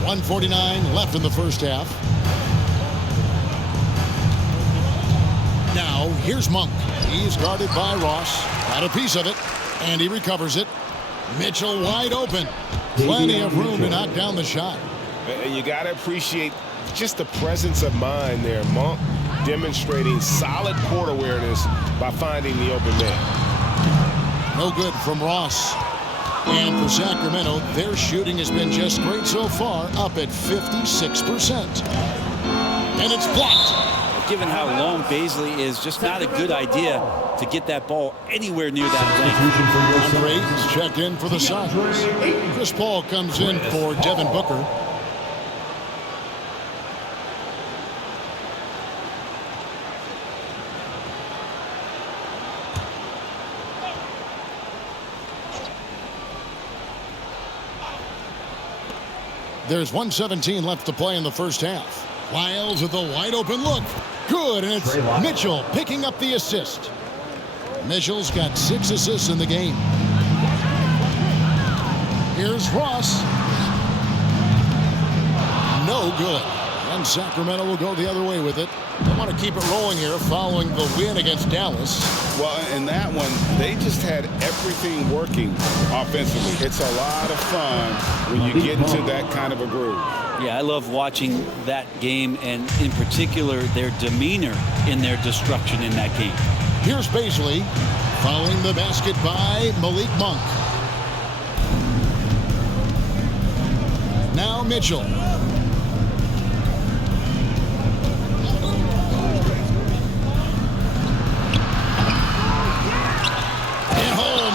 .149 left in the first half. Now, here's Monk. He's guarded by Ross. Got a piece of it, and he recovers it. Mitchell wide open. Plenty of room to knock down the shot. And you got to appreciate just the presence of mind there. Monk demonstrating solid court awareness by finding the open man. No good from Ross. And for Sacramento, their shooting has been just great so far, up at 56%. And it's blocked. Given how long Baisley is, just not a good idea to get that ball anywhere near that length. Number 8 is checked in for the Suns. Chris Paul comes in for Devin Booker. There's 1:17 left to play in the first half. Wiles with a wide open look. Good, and it's Mitchell picking up the assist. Mitchell's got 6 assists in the game. Here's Ross. No good. And Sacramento will go the other way with it. They want to keep it rolling here following the win against Dallas. Well, in that one, they just had everything working offensively. It's a lot of fun when you get into that kind of a groove. Yeah, I love watching that game, and in particular, their demeanor in their destruction in that game. Here's Baisley, following the basket by Malik Monk. Now Mitchell.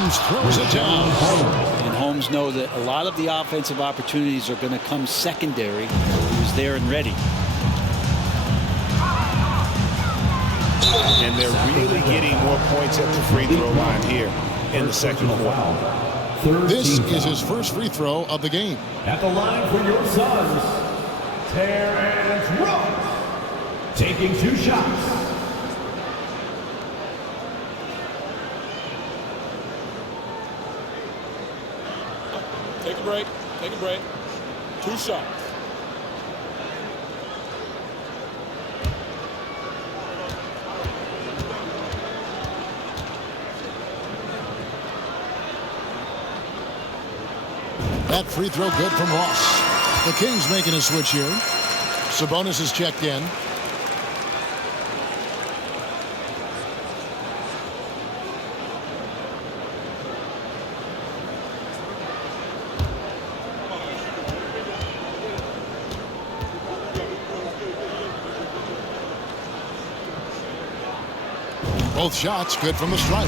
Holmes throws it down. And Holmes knows that a lot of the offensive opportunities are going to come secondary. He was there and ready. And they're really getting more points at the free throw line here in the second quarter. This is his first free throw of the game. At the line for your Suns, Terrence Ross, taking 2 shots. Take a break. Take a break. 2 shots. That free throw good from Ross. The Kings making a switch here. Sabonis is checked in. Both shots good from the stripe.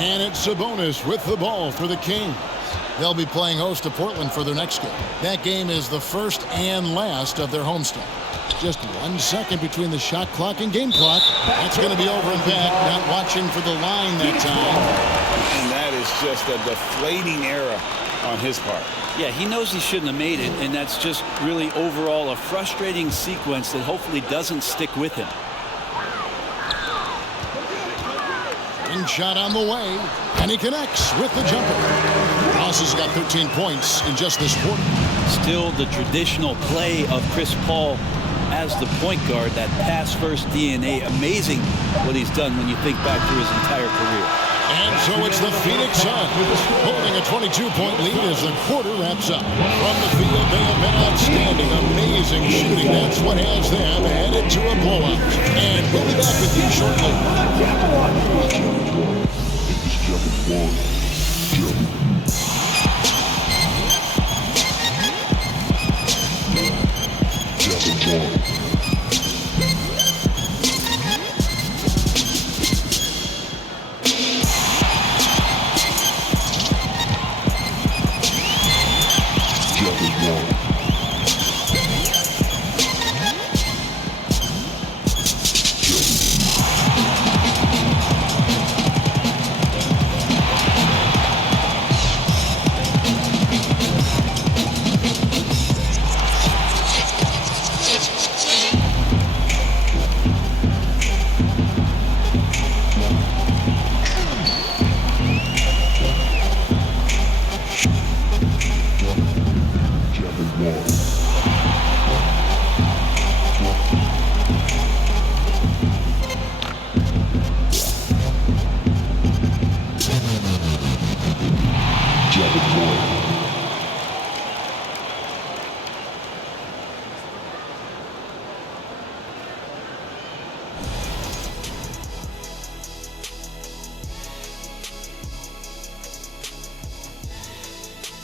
And it's Sabonis with the ball for the Kings. They'll be playing host to Portland for their next game. That game is the first and last of their homestand. Just 1 second between the shot clock and game clock. That's going to be over and back. Not watching for the line that time. And that is just a deflating error on his part. Yeah, he knows he shouldn't have made it, and that's just really overall a frustrating sequence that hopefully doesn't stick with him. Shot on the way, and he connects with the jumper. Ross has got 13 points in just this quarter. Still the traditional play of Chris Paul as the point guard, that pass-first DNA. Amazing what he's done when you think back through his entire career. And so it's the Phoenix Suns holding a 22-point lead as the quarter wraps up. From the field, they have been outstanding. Amazing shooting. That's what has them headed to a blowout. And we'll be back with you shortly.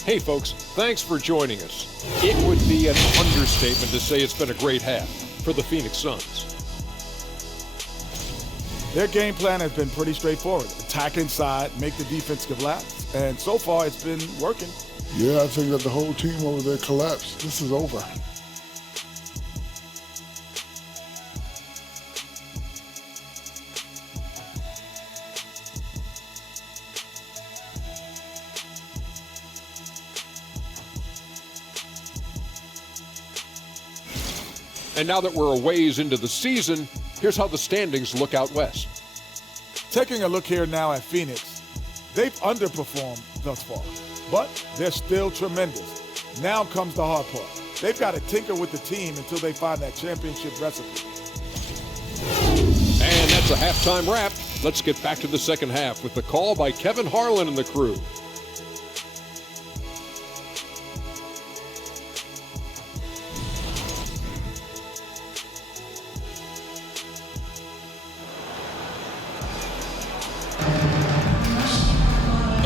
Hey folks, thanks for joining us. It would be an understatement to say it's been a great half for the Phoenix Suns. Their game plan has been pretty straightforward. Attack inside, make the defense collapse, and so far it's been working. Yeah, I think that the whole team over there collapsed. This is over. And now that we're a ways into the season, here's how the standings look out west. Taking a look here now at Phoenix, they've underperformed thus far, but they're still tremendous. Now comes the hard part. They've got to tinker with the team until they find that championship recipe. And that's a halftime wrap. Let's get back to the second half with the call by Kevin Harlan and the crew.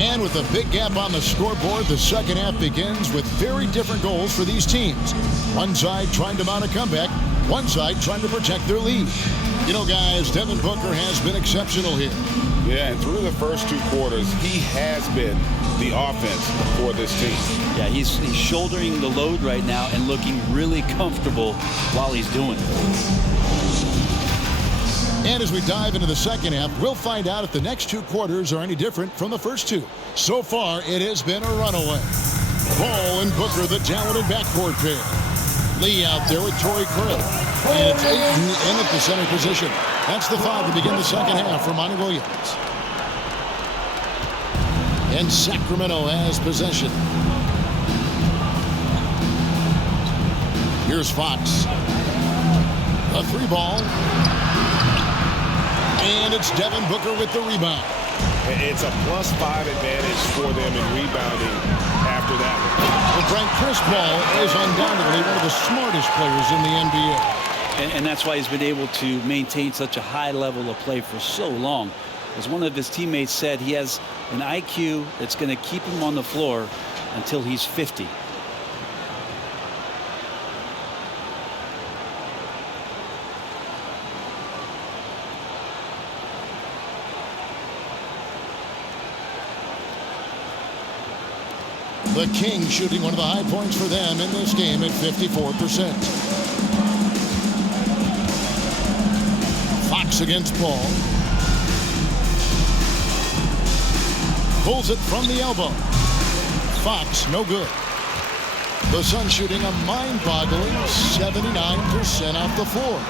And with a big gap on the scoreboard, the second half begins with very different goals for these teams. One side trying to mount a comeback, one side trying to protect their lead. You know, guys, Devin Booker has been exceptional here. Yeah, and through the first 2 quarters, he has been the offense for this team. Yeah, he's shouldering the load right now and looking really comfortable while he's doing it. And as we dive into the second half, we'll find out if the next 2 quarters are any different from the first 2. So far, it has been a runaway. Ball and Booker, the talented backcourt pair. Lee out there with Torrey Craig. And it's Ayton in at the center position. That's the foul to begin the second half for Monty Williams. And Sacramento has possession. Here's Fox. A 3-ball. And it's Devin Booker with the rebound. It's a +5 advantage for them in rebounding after that one. Well, Frank, Chris Paul is undoubtedly one of the smartest players in the NBA. And that's why he's been able to maintain such a high level of play for so long. As one of his teammates said, he has an IQ that's going to keep him on the floor until he's 50. The Kings shooting one of the high points for them in this game at 54%. Fox against Paul. Pulls it from the elbow. Fox, no good. The Suns shooting a mind-boggling 79% off the floor.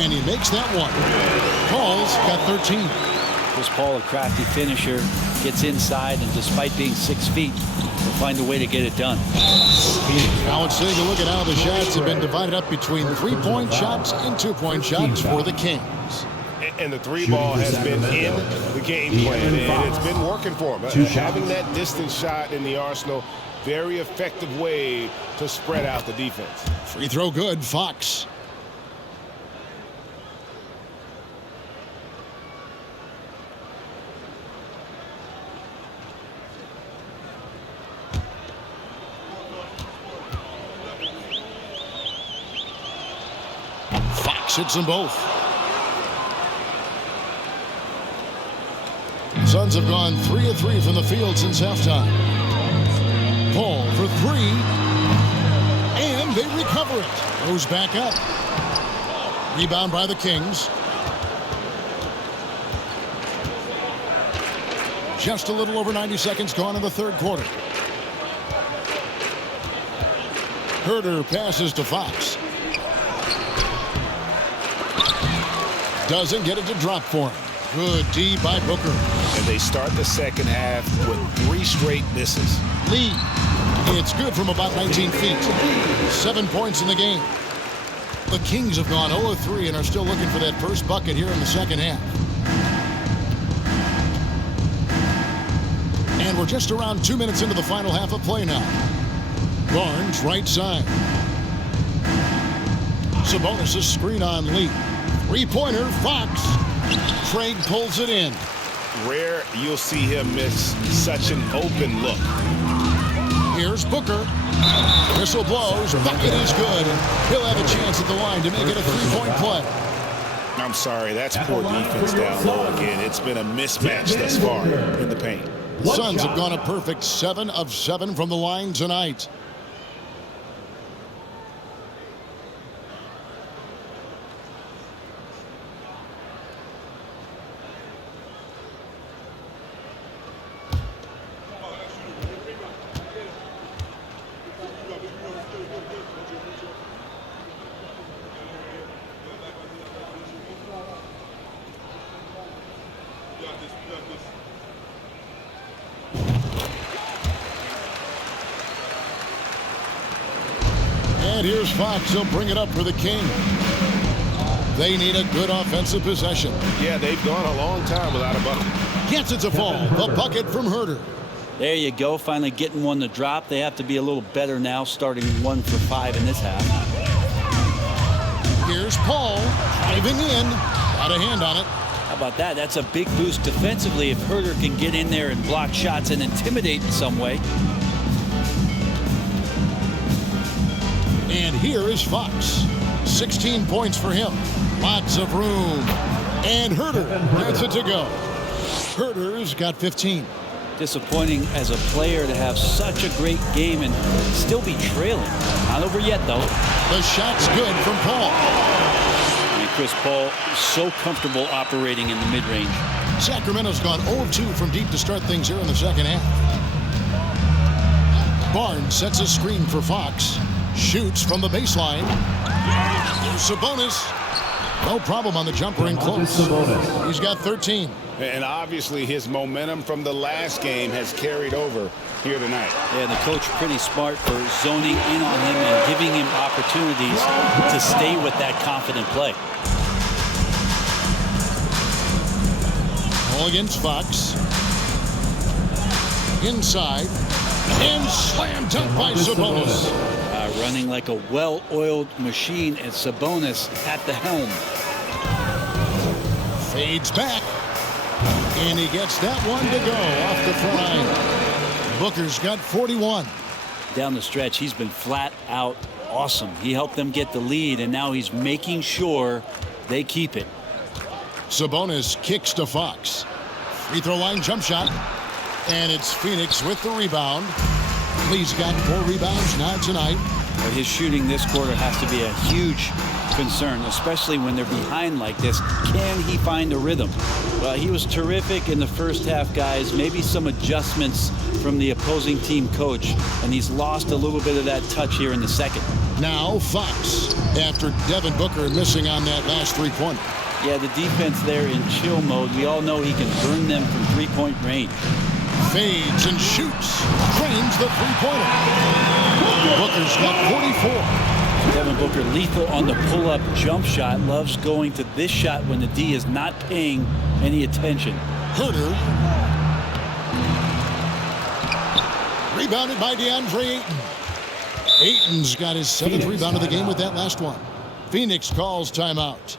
And he makes that one. Paul's got 13. Chris Paul, a crafty finisher, gets inside, and despite being 6 feet, will find a way to get it done. Now let's take a look at how the shots have been divided up between 3-point shots and 2-point shots for the Kings. And the 3-ball has been in the game plan, and it's been working for him. Having that distance shot in the arsenal, very effective way to spread out the defense. Free throw good, Fox. Fox hits them both. Suns have gone 3 of 3 from the field since halftime. Paul for 3. And they recover it. Goes back up. Rebound by the Kings. Just a little over 90 seconds gone in the third quarter. Huerter passes to Fox. Doesn't get it to drop for him. Good D by Booker. And they start the second half with 3 straight misses. Lee. It's good from about 19 feet. 7 points in the game. The Kings have gone 0 of 3 and are still looking for that first bucket here in the second half. And we're just around 2 minutes into the final half of play now. Barnes, right side. Sabonis' screen on Lee. 3-pointer, Fox. Craig pulls it in. Rare you'll see him miss such an open look. Here's Booker. Whistle blows. Bucket is good. He'll have a chance at the line to make it a 3-point play. I'm sorry, that's poor defense down low again. It's been a mismatch thus far in the paint. Suns have gone a perfect 7 of 7 from the line tonight. And here's Fox. He'll bring it up for the King. They need a good offensive possession. Yeah, they've gone a long time without a bucket. Gets it to fall. The bucket from Huerter. There you go. Finally getting one to drop. They have to be a little better now, starting 1 for 5 in this half. Here's Paul driving in. Got a hand on it. How about that? That's a big boost defensively if Huerter can get in there and block shots and intimidate in some way. And here is Fox. 16 points for him. Lots of room. And Huerter gets it to go. Huerter's got 15. Disappointing as a player to have such a great game and still be trailing. Not over yet, though. The shot's good from Paul. And Chris Paul so comfortable operating in the mid-range. Sacramento's gone 0 of 2 from deep to start things here in the second half. Barnes sets a screen for Fox. Shoots from the baseline. Sabonis. No problem on the jumper in close. He's got 13. And obviously his momentum from the last game has carried over here tonight. Yeah, the coach pretty smart for zoning in on him and giving him opportunities to stay with that confident play. All against Fox. Inside. And slam dunk by Sabonis. Running like a well-oiled machine, and Sabonis at the helm. Fades back. And he gets that one to go off the front line. Booker's got 41. Down the stretch, he's been flat out awesome. He helped them get the lead, and now he's making sure they keep it. Sabonis kicks to Fox. Free throw line jump shot. And it's Phoenix with the rebound. Lee's got 4 rebounds now tonight. But his shooting this quarter has to be a huge concern, especially when they're behind like this. Can he find a rhythm? Well, he was terrific in the first half, guys. Maybe some adjustments from the opposing team coach, and he's lost a little bit of that touch here in the second. Now Fox, after Devin Booker missing on that last three-pointer. Yeah, the defense there in chill mode. We all know he can burn them from three-point range. Fades and shoots. Drains the three-pointer. Booker's got 44. Devin Booker lethal on the pull-up jump shot. Loves going to this shot when the D is not paying any attention. Huerter. Rebounded by DeAndre Ayton. Ayton's got his 7th rebound of the game with that last one. Phoenix calls timeout.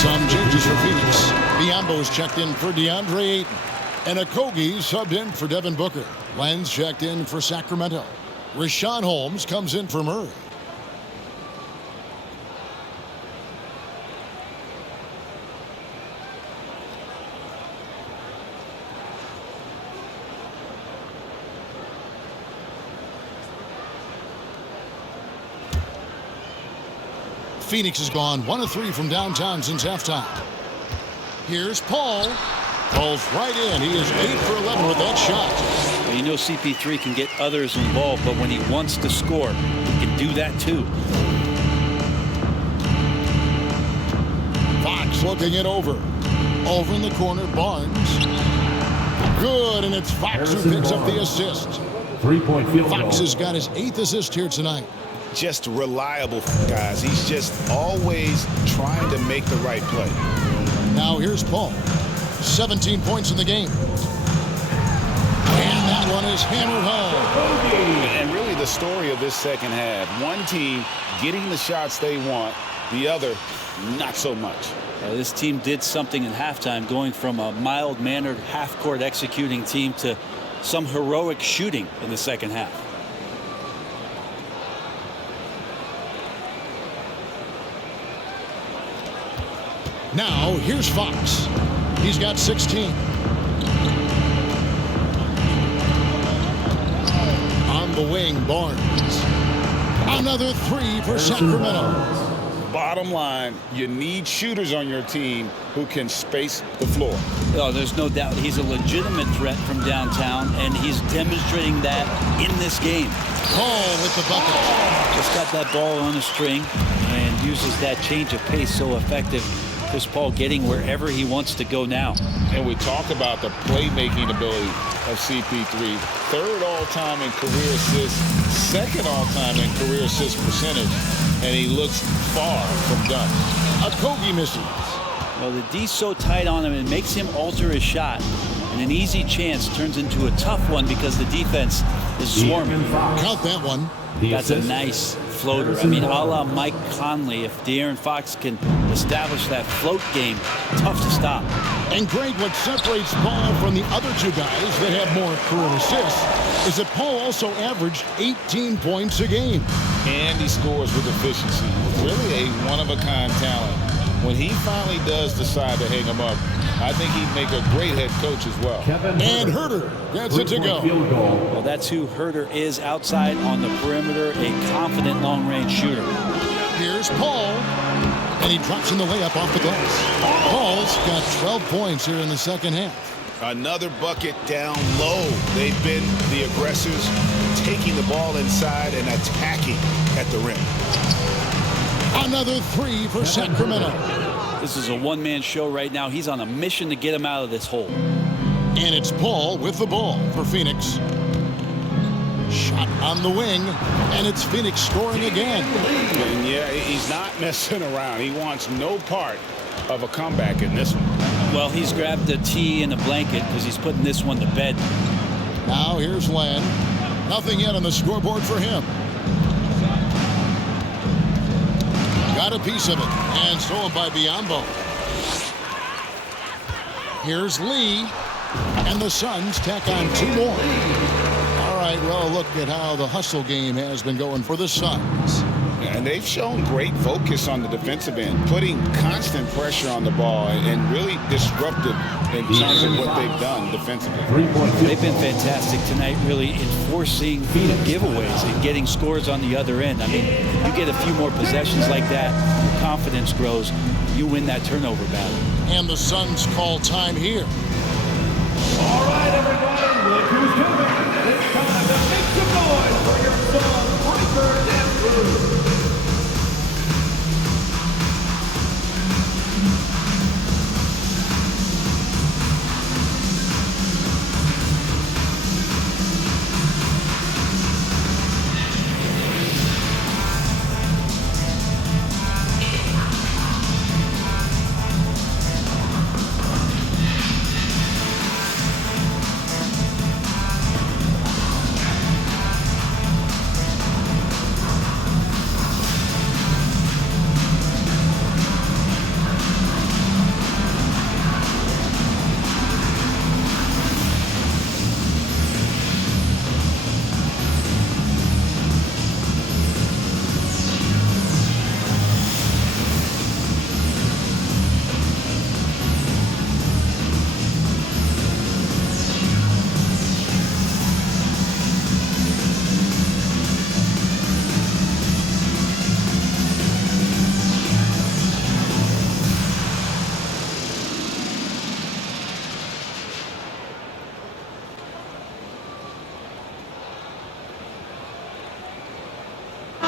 Some changes for Phoenix. Biombo's checked in for DeAndre Ayton. And Okogie subbed in for Devin Booker. Lenz checked in for Sacramento. Rashawn Holmes comes in for Murray. Phoenix has gone 1 of 3 from downtown since halftime. Here's Paul. Paul's right in. He is 8 for 11 with that shot. Well, you know CP3 can get others involved, but when he wants to score, he can do that too. Fox looking it over. Over in the corner, Barnes. Good, and it's Fox who picks up the assist. 3-point field goal. Fox has got his 8th assist here tonight. Just reliable, guys. He's just always trying to make the right play. Now here's Paul. 17 points in the game. And that one is hammered home. And really the story of this second half. One team getting the shots they want, the other not so much. This team did something in halftime, going from a mild-mannered half-court executing team to some heroic shooting in the second half. Now, here's Fox. He's got 16. On the wing, Barnes. Another three for Sacramento. Bottom line, you need shooters on your team who can space the floor. Oh, there's no doubt he's a legitimate threat from downtown, and he's demonstrating that in this game. Paul with the bucket. Just got that ball on a string and uses that change of pace so effective. Chris Paul getting wherever he wants to go now. And we talk about the playmaking ability of CP3. Third all-time in career assists, second all-time in career assist percentage, and he looks far from done. Okogie misses. Well, the D's so tight on him, it makes him alter his shot. And an easy chance turns into a tough one because the defense is swarming. Count that one. That's a nice floater. I mean, a la Mike Conley, if De'Aaron Fox can establish that float game, tough to stop. And Greg, what separates Paul from the other two guys that have more career assists is that Paul also averaged 18 points a game. And he scores with efficiency. Really a one-of-a-kind talent. When he finally does decide to hang him up, I think he'd make a great head coach as well. And Huerter gets it to go. Well, that's who Huerter is outside on the perimeter, a confident long-range shooter. Here's Paul, and he drops in the layup off the glass. Paul's got 12 points here in the second half. Another bucket down low. They've been the aggressors, taking the ball inside and attacking at the rim. Another three for Sacramento. This is a one-man show right now. He's on a mission to get him out of this hole. And it's Paul with the ball for Phoenix. Shot on the wing, and it's Phoenix scoring again. And yeah, he's not messing around. He wants no part of a comeback in this one. Well, he's grabbed a tee and a blanket because he's putting this one to bed. Now here's Len. Nothing yet on the scoreboard for him. Got a piece of it, and stolen by Biyombo. Here's Lee, and the Suns tack on two more. All right, well, look at how the hustle game has been going for the Suns. And they've shown great focus on the defensive end, putting constant pressure on the ball and really disruptive in terms of what they've done defensively. They've been fantastic tonight, really enforcing giveaways and getting scores on the other end. I mean, you get a few more possessions like that, your confidence grows, you win that turnover battle. And the Suns call time here. All right, everybody, look who's coming. It's time to make some noise for your song, Breaker and Blue.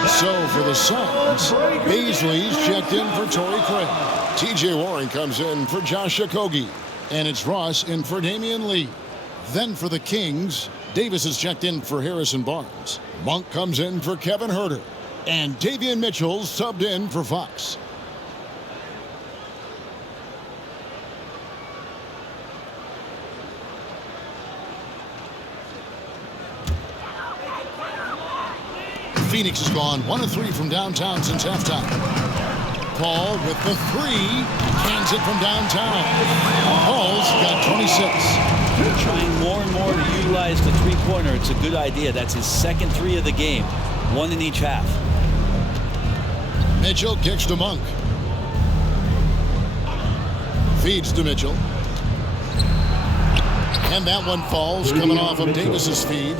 So for the Suns, Beasley's checked in for Torrey Craig. T.J. Warren comes in for Josh Okogie. And it's Ross in for Damian Lee. Then for the Kings, Davis is checked in for Harrison Barnes. Monk comes in for Kevin Huerter. And Davion Mitchell subbed in for Fox. Phoenix has gone 1 of 3 from downtown since halftime. Paul with the 3, hands it from downtown. Paul's got 26. Trying more and more to utilize the three-pointer. It's a good idea. That's his second 3 of the game, 1 in each half. Mitchell kicks to Monk. Feeds to Mitchell. And that one falls, coming off of Davis's feed.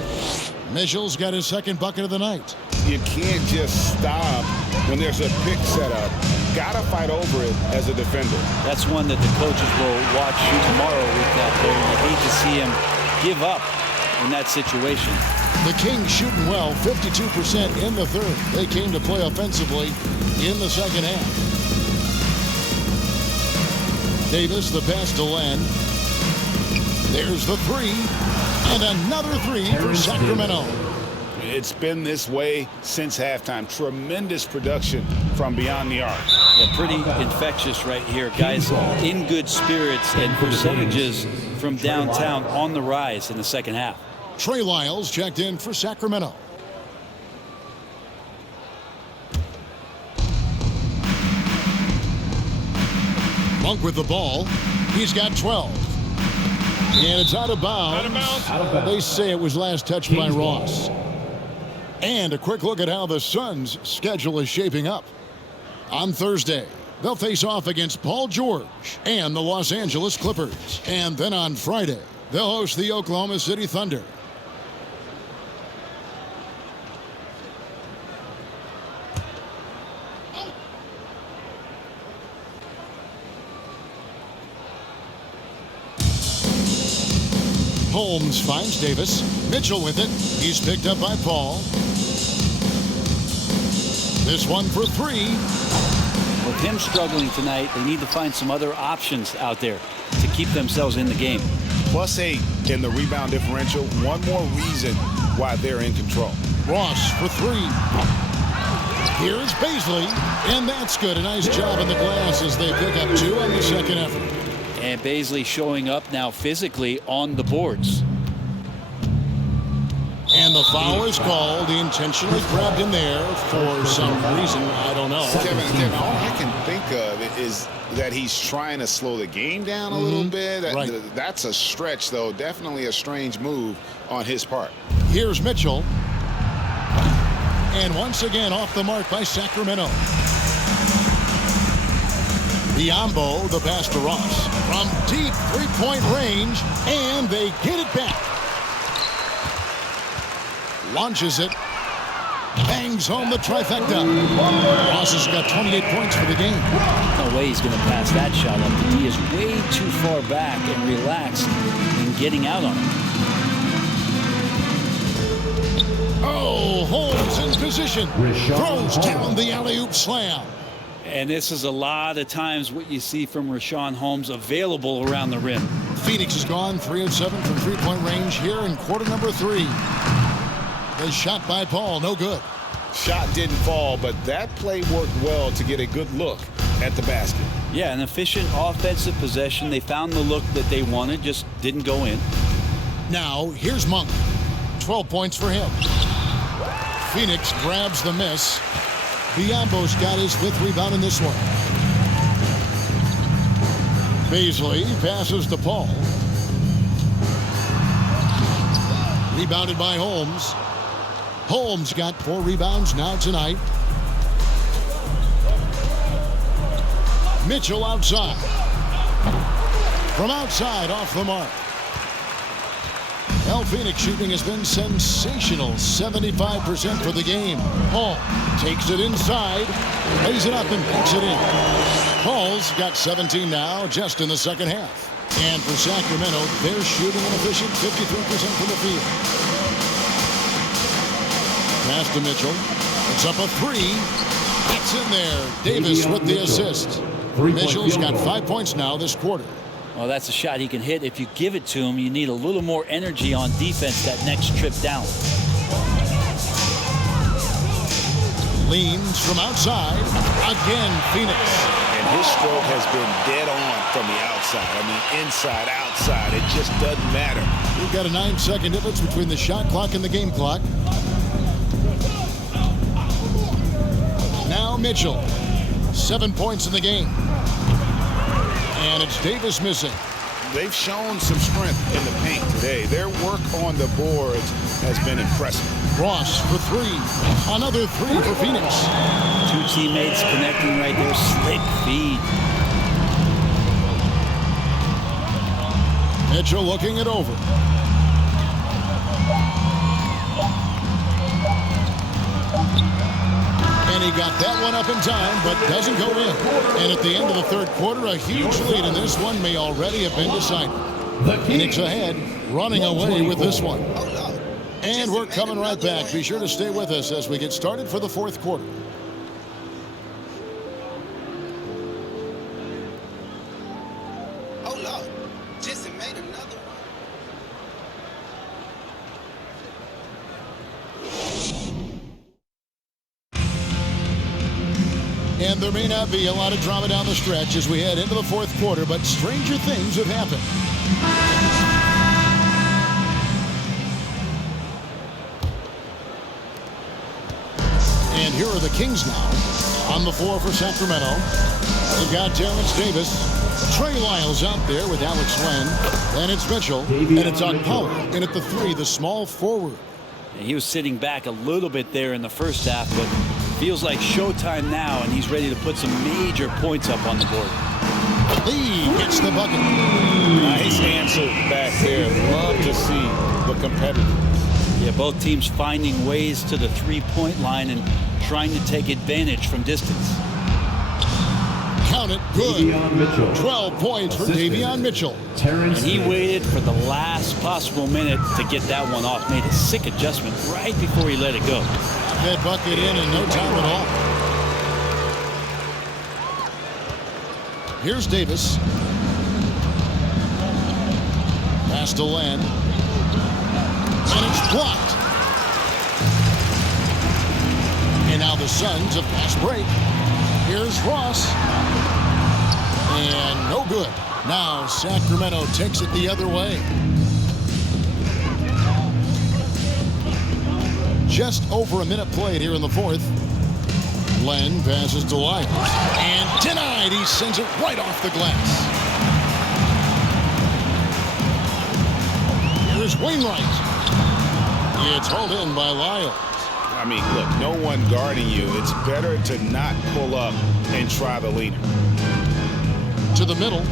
Mitchell's got his second bucket of the night. You can't just stop when there's a pick set up. Got to fight over it as a defender. That's one that the coaches will watch tomorrow with that player. You hate to see him give up in that situation. The Kings shooting well, 52% in the third. They came to play offensively in the second half. Davis, the pass to Len. There's the 3, and another 3 for Sacramento. It's been this way since halftime. Tremendous production from beyond the arc. Yeah, pretty infectious right here. Guys in good spirits, and percentages from downtown on the rise in the second half. Trey Lyles checked in for Sacramento. Monk with the ball. He's got 12. And it's out of bounds. They say it was last touched by Ross. And a quick look at how the Suns' schedule is shaping up. On Thursday, they'll face off against Paul George and the Los Angeles Clippers. And then on Friday, they'll host the Oklahoma City Thunder. Holmes finds Davis. Mitchell with it. He's picked up by Paul. This one for 3. With him struggling tonight, they need to find some other options out there to keep themselves in the game. +8 in the rebound differential. One more reason why they're in control. Ross for 3. Here's Baisley, and that's good. A nice job in the glass as they pick up 2 on the second effort. And Baisley showing up now physically on the boards. And the foul is called. He intentionally grabbed him there for some reason. I don't know. Kevin, all I can think of is that he's trying to slow the game down a little bit. Right. That's a stretch, though. Definitely a strange move on his part. Here's Mitchell. And once again off the mark by Sacramento. Biombo, the pass to Ross. From deep three-point range, and they get it back. Launches it. Bangs home the trifecta. Ross has got 28 points for the game. No way he's going to pass that shot up. The D is way too far back and relaxed in getting out on him. Oh, Holmes in position. Throws down the alley-oop slam. And this is a lot of times what you see from Richaun Holmes available around the rim. Phoenix has gone 3 of 7 from three-point range here in quarter number 3. The shot by Paul, no good. Shot didn't fall, but that play worked well to get a good look at the basket. Yeah, an efficient offensive possession. They found the look that they wanted, just didn't go in. Now, here's Monk. 12 points for him. Phoenix grabs the miss. Biombo's got his 5th rebound in this one. Baisley passes to Paul. Rebounded by Holmes. Holmes got 4 rebounds now tonight. Mitchell outside. From outside, off the mark. Phoenix shooting has been sensational. 75% for the game. Paul takes it inside, lays it up and picks it in. Paul's got 17 now, just in the second half. And for Sacramento, they're shooting an efficient 53% from the field. Pass to Mitchell. It's up a 3. It's in there. Davis with the assist. Mitchell's got 5 points now this quarter. Well, that's a shot he can hit. If you give it to him, you need a little more energy on defense that next trip down. Leans from outside. Again, Phoenix. And his stroke has been dead on from the outside. I mean, inside, outside. It just doesn't matter. We've got a 9-second difference between the shot clock and the game clock. Mitchell. 7 points in the game. And it's Davis missing. They've shown some strength in the paint today. Their work on the boards has been impressive. Ross for three. Another three for Phoenix. Two teammates connecting right there. Slick feed. Mitchell looking it over. And he got that one up in time, but doesn't go in. And at the end of the third quarter, a huge lead in this one may already have been decided. Phoenix ahead, running away with this one. And we're coming right back. Be sure to stay with us as we get started for the fourth quarter. Oh, Lord. Jesse made another one. And there may not be a lot of drama down the stretch as we head into the fourth quarter, but stranger things have happened. And here are the Kings now. On the floor for Sacramento, they've got Terrence Davis. Trey Lyles out there with Alex Len. Then it's Mitchell. And it's Akpala in at the three, the small forward. And he was sitting back a little bit there in the first half, but feels like showtime now, and he's ready to put some major points up on the board. Lee gets the bucket. Nice answer back there. Love to see the competitiveness. Yeah, both teams finding ways to the three-point line and trying to take advantage from distance. Count it, good. 12 points for Davion Mitchell. And he waited for the last possible minute to get that one off. Made a sick adjustment right before he let it go. That bucket in no time at all. Here's Davis. Pass to Len. And it's blocked. And now the Suns a fast break. Here's Ross. And no good. Now Sacramento takes it the other way. Just over a minute played here in the fourth. Len passes to Lyles. And denied. He sends it right off the glass. Here's Wainwright. It's hauled in by Lyles. I mean, look, no one guarding you. It's better to not pull up and try the leader. To the middle.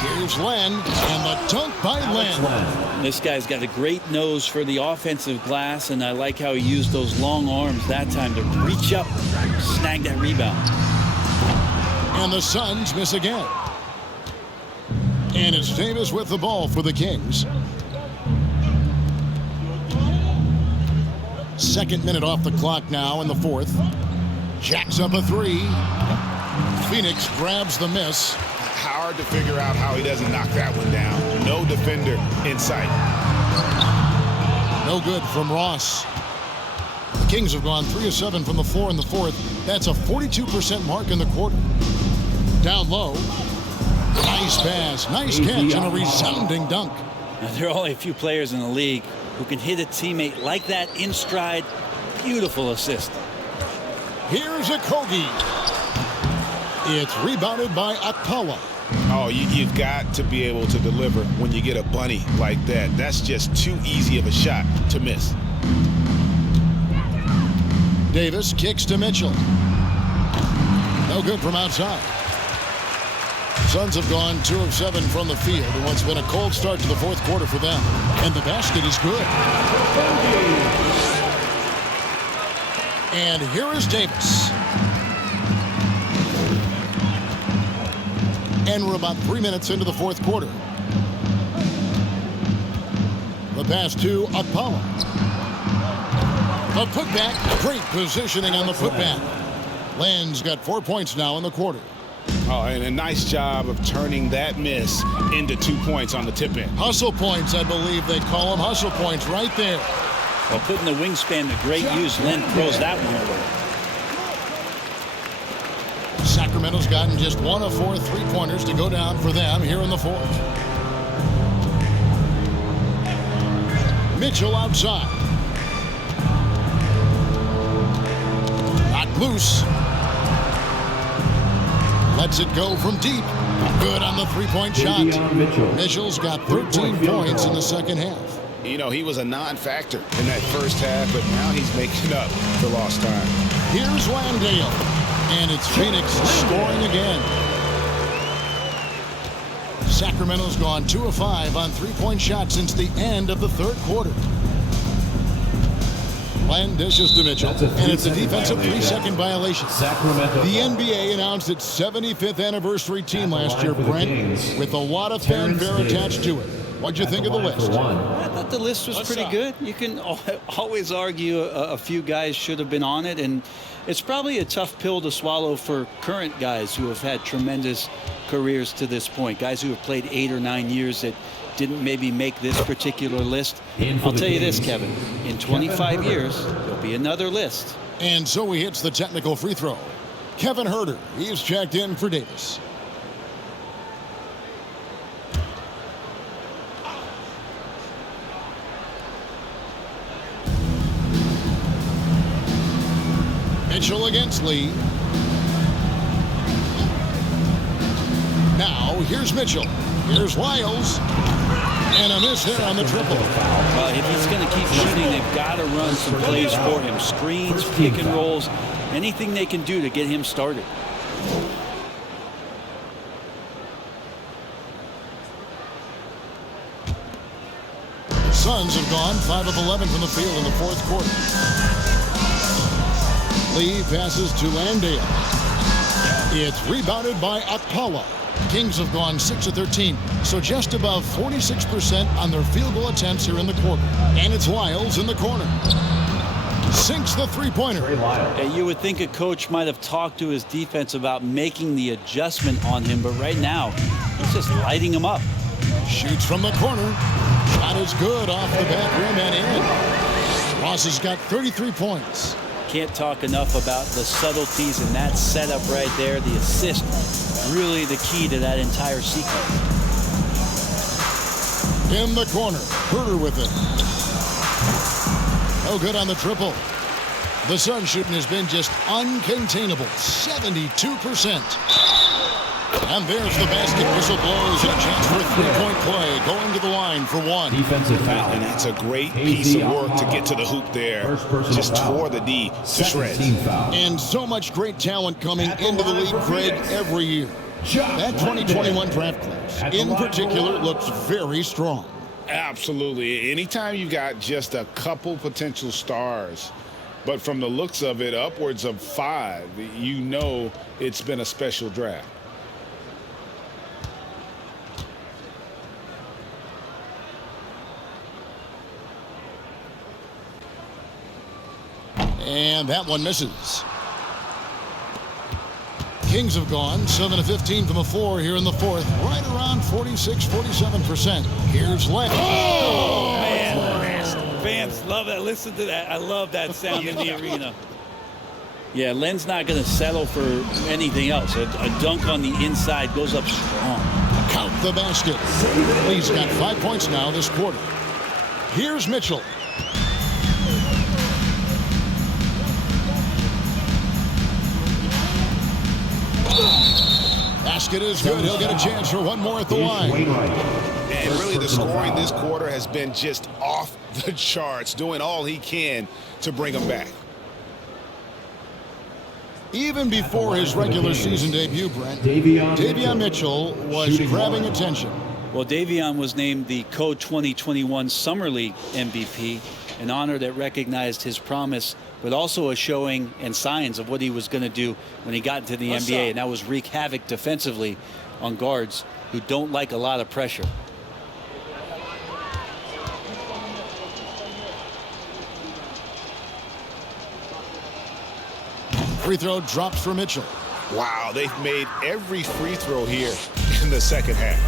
Here's Len, and the dunk by Len. This guy's got a great nose for the offensive glass, and I like how he used those long arms that time to reach up, snag that rebound. And the Suns miss again. And it's Davis with the ball for the Kings. Second minute off the clock now in the fourth. Jacks up a three. Phoenix grabs the miss. Hard to figure out how he doesn't knock that one down. No defender in sight. No good from Ross. The Kings have gone 3 of 7 from the floor in the fourth. That's a 42% mark in the quarter. Down low. Nice pass, nice catch, and a resounding dunk. Now, there are only a few players in the league who can hit a teammate like that in stride. Beautiful assist. Here's a Kogi. It's rebounded by Akpala. Oh, you've got to be able to deliver when you get a bunny like that. That's just too easy of a shot to miss. Davis kicks to Mitchell. No good from outside. Suns have gone 2 of 7 from the field in what's been a cold start to the fourth quarter for them. And the basket is good. And here is Davis. And we're about 3 minutes into the fourth quarter. The pass to Akpala. The putback. Great positioning on the putback. Len's got 4 points now in the quarter. Oh, and a nice job of turning that miss into 2 points on the tip in. Hustle points, I believe they call them. Hustle points right there. Well, putting the wingspan to great use, Len throws that one away. Sacramento's gotten just 1 of 4 three-pointers to go down for them here in the fourth. Mitchell outside. Loose. Lets it go from deep. Good on the three-point shot. Mitchell's got 13 points in the second half. You know, he was a non-factor in that first half, but now he's making up for lost time. Here's Landale. And it's Phoenix scoring again. Sacramento's gone 2 of 5 on three-point shots since the end of the third quarter. Land dishes to Mitchell, and it's a defensive 3-second violation. The NBA announced its 75th anniversary team last year, Brent, with a lot of fanfare attached to it. What'd you think of the list? I thought the list was pretty good. You can always argue a few guys should have been on it, and it's probably a tough pill to swallow for current guys who have had tremendous careers to this point, guys who have played 8 or 9 years that didn't maybe make this particular list. I'll tell you this, Kevin, in 25 years, there'll be another list. And so he hits the technical free throw. Kevin Huerter, he's checked in for Davis. Mitchell against Lee. Now, here's Mitchell. Here's Wiles. And a miss here on the triple. Well, if he's going to keep shooting, they've got to run some plays for him. Screens, pick and rolls, anything they can do to get him started. The Suns have gone 5 of 11 from the field in the fourth quarter. Lee passes to Landale. It's rebounded by Akpala. Kings have gone 6 of 13, so just above 46% on their field goal attempts here in the quarter. And it's Wiles in the corner. Sinks the three-pointer. You would think a coach might have talked to his defense about making the adjustment on him, but right now, he's just lighting him up. Shoots from the corner. Shot is good off the back rim and in. Ross has got 33 points. Can't talk enough about the subtleties in that setup right there. The assist, really the key to that entire sequence. In the corner, Huerter with it. No good on the triple. The Suns shooting has been just uncontainable, 72%. And there's the basket. Whistle blows and a chance for a three-point play. Going to the line for one. Defensive foul. And it's a great piece of work to get to the hoop there. Just tore the D to shreds. And so much great talent coming into the league, Craig, every year. That 2021 draft class, in particular, looks very strong. Absolutely. Anytime you got just a couple potential stars, but from the looks of it, upwards of 5, you know it's been a special draft. And that one misses. Kings have gone 7 of 15 from the floor here in the fourth, right around 46-47%. Here's Len. Oh, man. Fans love that. Listen to that. I love that sound in the arena. Yeah, Len's not going to settle for anything else. A dunk on the inside goes up strong. Count the basket. Lee's got 5 points now this quarter. Here's Mitchell. Basket is good. He'll get a chance for one more at the line. And really the scoring this quarter has been just off the charts, doing all he can to bring him back. Even before his regular season debut, Brent, Davion Mitchell was grabbing attention. Well, Davion was named the Co-2021 Summer League MVP, an honor that recognized his promise, but also a showing and signs of what he was going to do when he got into the NBA, and that was wreak havoc defensively on guards who don't like a lot of pressure. Free throw drops for Mitchell. Wow, they've made every free throw here in the second half.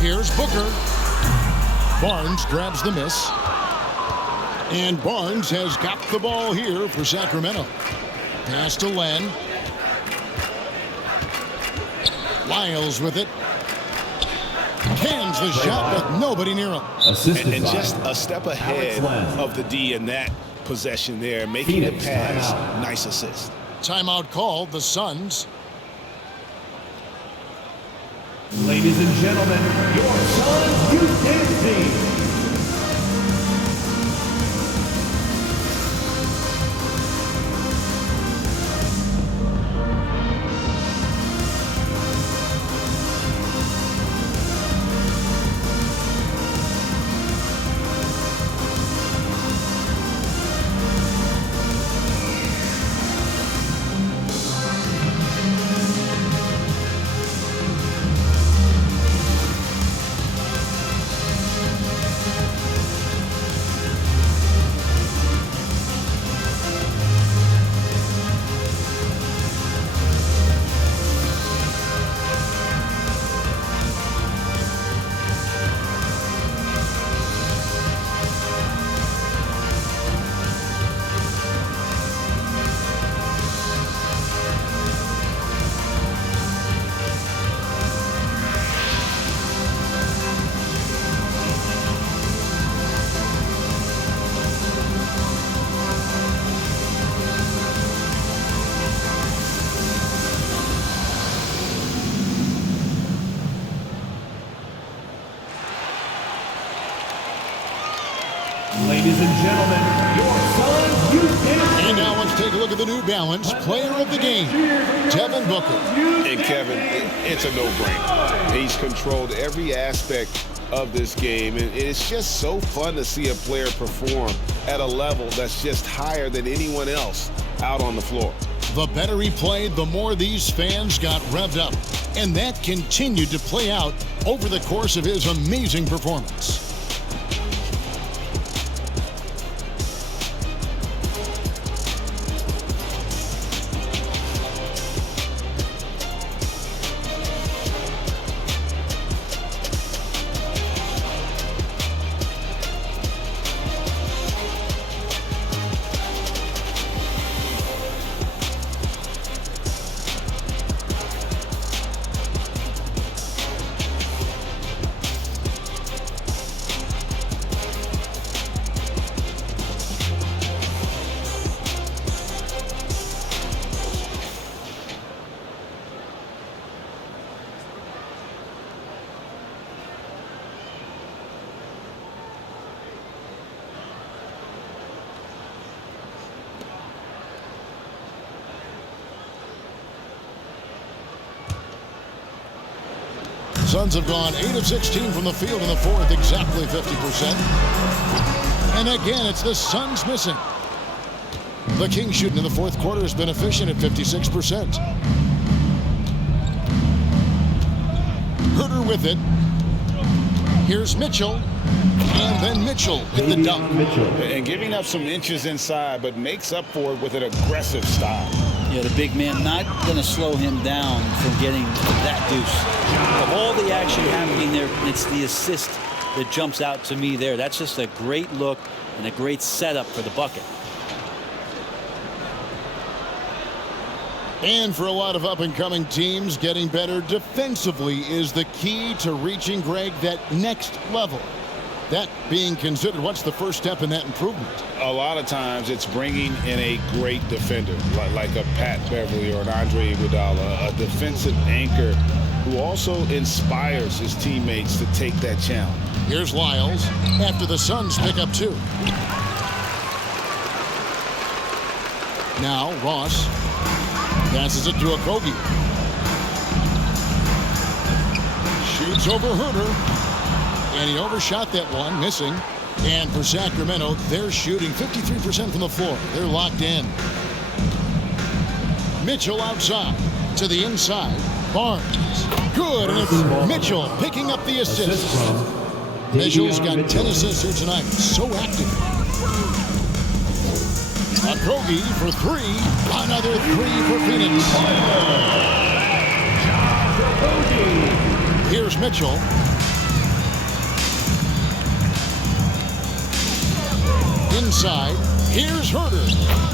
Here's Booker. Barnes grabs the miss. And Barnes has got the ball here for Sacramento. Pass to Len. Wiles with it. Cans the shot with nobody near him. And just a step ahead of the D in that possession there, making the pass. Nice assist. Timeout called, the Suns. Ladies and gentlemen, your Suns youth dance team. Ladies and gentlemen, your Suns youth dance team. And now let's take a look at the New Balance player of the game, Devin Booker. And Kevin, it's a no-brainer. He's controlled every aspect of this game, and it's just so fun to see a player perform at a level that's just higher than anyone else out on the floor. The better he played, the more these fans got revved up. And that continued to play out over the course of his amazing performance. Suns have gone 8 of 16 from the field in the fourth, exactly 50%. And again, it's the Suns missing. The Kings shooting in the fourth quarter has been efficient at 56%. Huerter with it. Here's Mitchell. And then Mitchell with the dunk. And giving up some inches inside, but makes up for it with an aggressive style. Yeah, the big man not going to slow him down from getting that deuce. Of all the action happening there, it's the assist that jumps out to me there. That's just a great look and a great setup for the bucket. And for a lot of up-and-coming teams, getting better defensively is the key to reaching, Greg, that next level. That being considered, what's the first step in that improvement? A lot of times it's bringing in a great defender, like a Pat Beverly or an Andre Iguodala, a defensive anchor who also inspires his teammates to take that challenge. Here's Lyles after the Suns pick up 2. Now Ross passes it to Okogie. Shoots over Huerter. And he overshot that one, missing. And for Sacramento, they're shooting 53% from the floor. They're locked in. Mitchell outside to the inside. Barnes. Good. And it's Mitchell picking up the assist. Mitchell's got 10 assists here tonight. So active. Okogie for 3. Another 3 for Phoenix. Here's Mitchell. Inside, here's Huerter.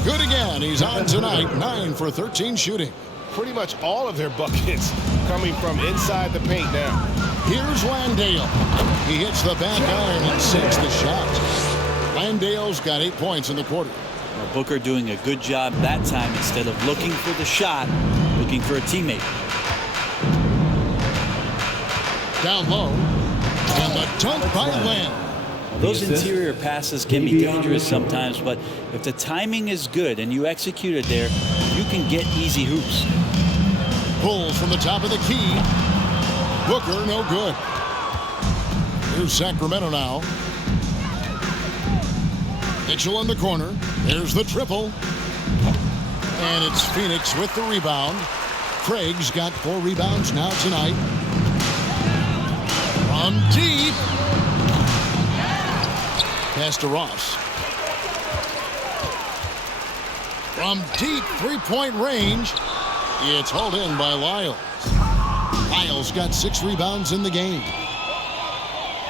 Good again. He's on tonight. 9 for 13 shooting. Pretty much all of their buckets coming from inside the paint now. Here's Landale. He hits the back iron and sinks the shot. Avondale's got 8 points in the quarter. Well, Booker doing a good job that time. Instead of looking for the shot, looking for a teammate. Down low. And the dunk by Lamb. Those interior passes can be dangerous sometimes, but if the timing is good and you execute it there, you can get easy hoops. Pulls from the top of the key. Booker, no good. Here's Sacramento now. Mitchell in the corner. There's the triple. And it's Phoenix with the rebound. Craig's got 4 rebounds now tonight. From deep. Pass to Ross. From deep 3-point range. It's hauled in by Lyles. Lyles got 6 rebounds in the game.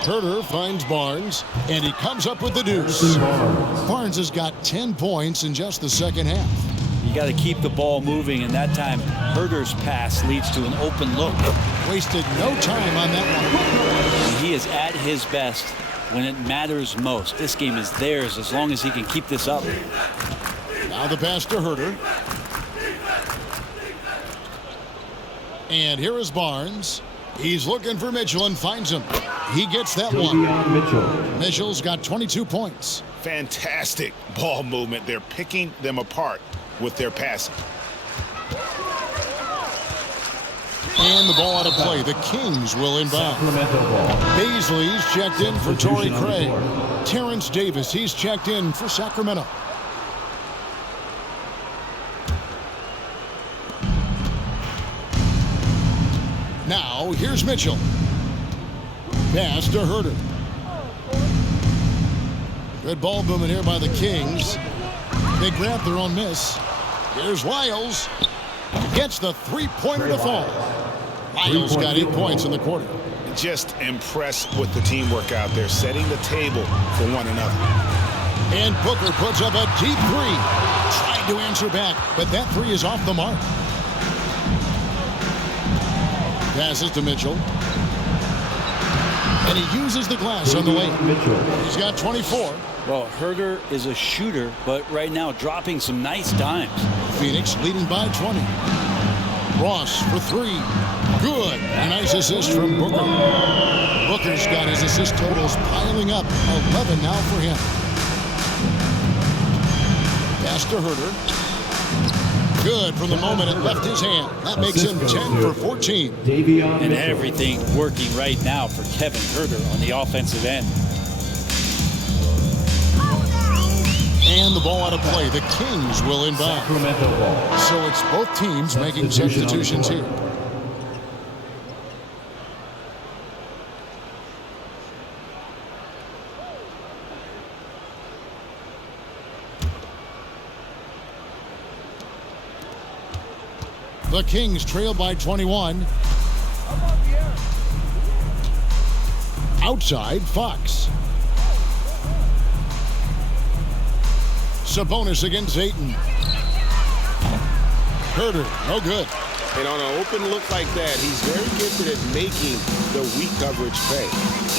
Huerter finds Barnes, and he comes up with the deuce. Barnes has got 10 points in just the second half. You got to keep the ball moving, and that time Huerter's pass leads to an open look. Wasted no time on that one. He is at his best when it matters most. This game is theirs as long as he can keep this up. Now the pass to Huerter. And here is Barnes. He's looking for Mitchell and finds him. He gets that one. Mitchell's got 22 points. Fantastic ball movement. They're picking them apart with their passing. And the ball out of play. The Kings will inbound. Baisley's checked in for Torrey Craig. Terrence Davis, he's checked in for Sacramento. Now, here's Mitchell. Pass to Huerter. Good ball movement here by the Kings. They grab their own miss. Here's Lyles. Gets the 3-pointer to fall. Lyles got 8 points in the quarter. Just impressed with the teamwork out there, setting the table for one another. And Booker puts up a deep 3. Tried to answer back, but that 3 is off the mark. Passes to Mitchell. And he uses the glass on the way. He's got 24. Well, Huerter is a shooter, but right now dropping some nice dimes. Phoenix leading by 20. Ross for 3. Good. A nice assist from Booker. Booker's got his assist totals piling up. 11 now for him. Pass to Huerter. Good from the moment it left his hand. That makes him 10 for 14. And everything working right now for Kevin Huerter on the offensive end. And the ball out of play. The Kings will inbound. So it's both teams making substitutions here. The Kings trail by 21. Outside, Fox. Sabonis against Ayton. Huerter, no good. And on an open look like that, he's very gifted at making the weak coverage pay.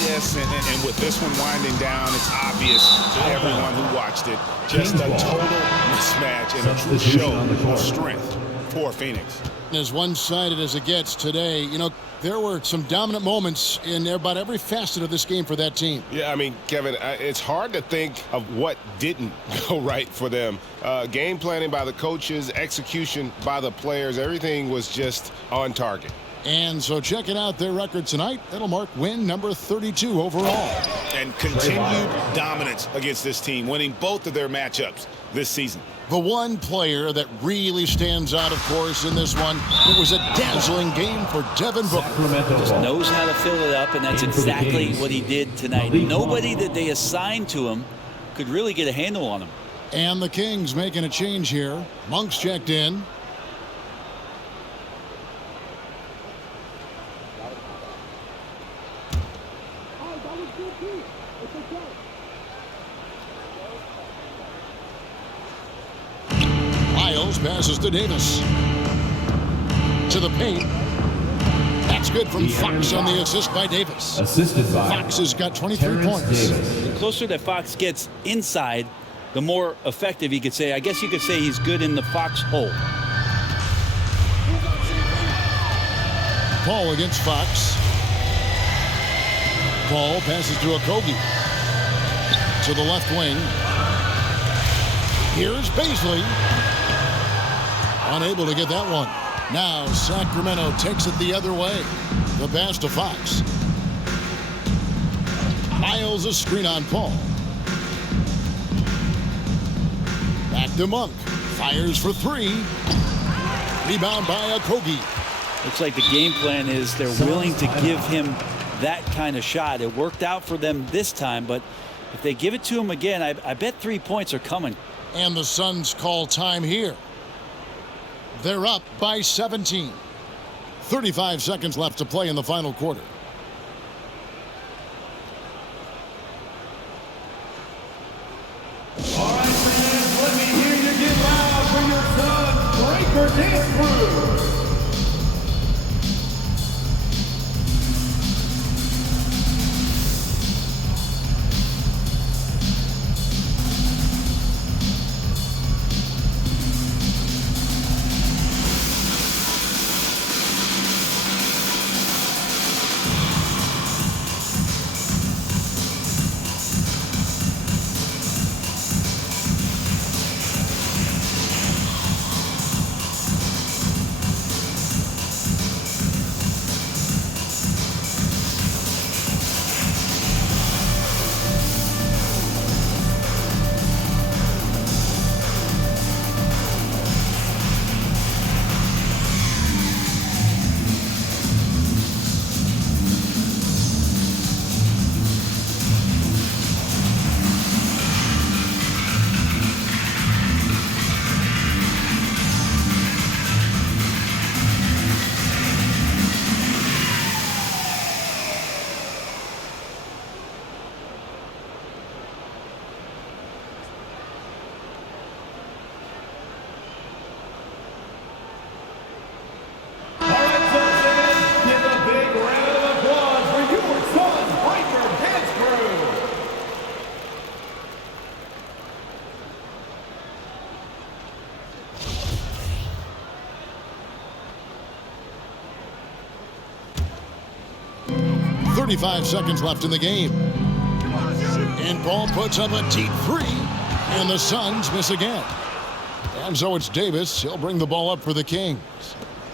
Yes, and with this one winding down, it's obvious to everyone who watched it. Just a total mismatch and a true show of strength for Phoenix. As one-sided as it gets today, you know, there were some dominant moments in about every facet of this game for that team. Yeah, I mean, Kevin, it's hard to think of what didn't go right for them. Game planning by the coaches, execution by the players, everything was just on target. And so checking out their record tonight, that'll mark win number 32 overall. And continued dominance against this team, winning both of their matchups this season. The one player that really stands out, of course, in this one, it was a dazzling game for Devin Booker. Just knows how to fill it up, and that's exactly what he did tonight. Nobody that they assigned to him could really get a handle on him. And the Kings making a change here. Monk's checked in. Passes to Davis. To the paint. That's good from Fox on the assist by Davis. Assisted by Fox has got 23 Terrence points. Davis. The closer that Fox gets inside, the more effective he could say. I guess you could say he's good in the Fox hole. Paul against Fox. Paul passes to Okogie. To the left wing. Here's Baisley. Unable to get that one. Now Sacramento takes it the other way. The pass to Fox. Miles a screen on Paul. Back to Monk. Fires for three. Rebound by Okogie. Looks like the game plan is they're willing to give him that kind of shot. It worked out for them this time, but if they give it to him again, I bet 3 points are coming. And the Suns call time here. They're up by 17. 35 seconds left to play in the final quarter. All right, fans, let me hear you get loud for your Suns Breaker Dance Crew. Give a big round of applause for your Suns Breaker Dance Crew. .35 seconds left in the game. And Paul puts up a deep three. And the Suns miss again. And so it's Davis. He'll bring the ball up for the Kings.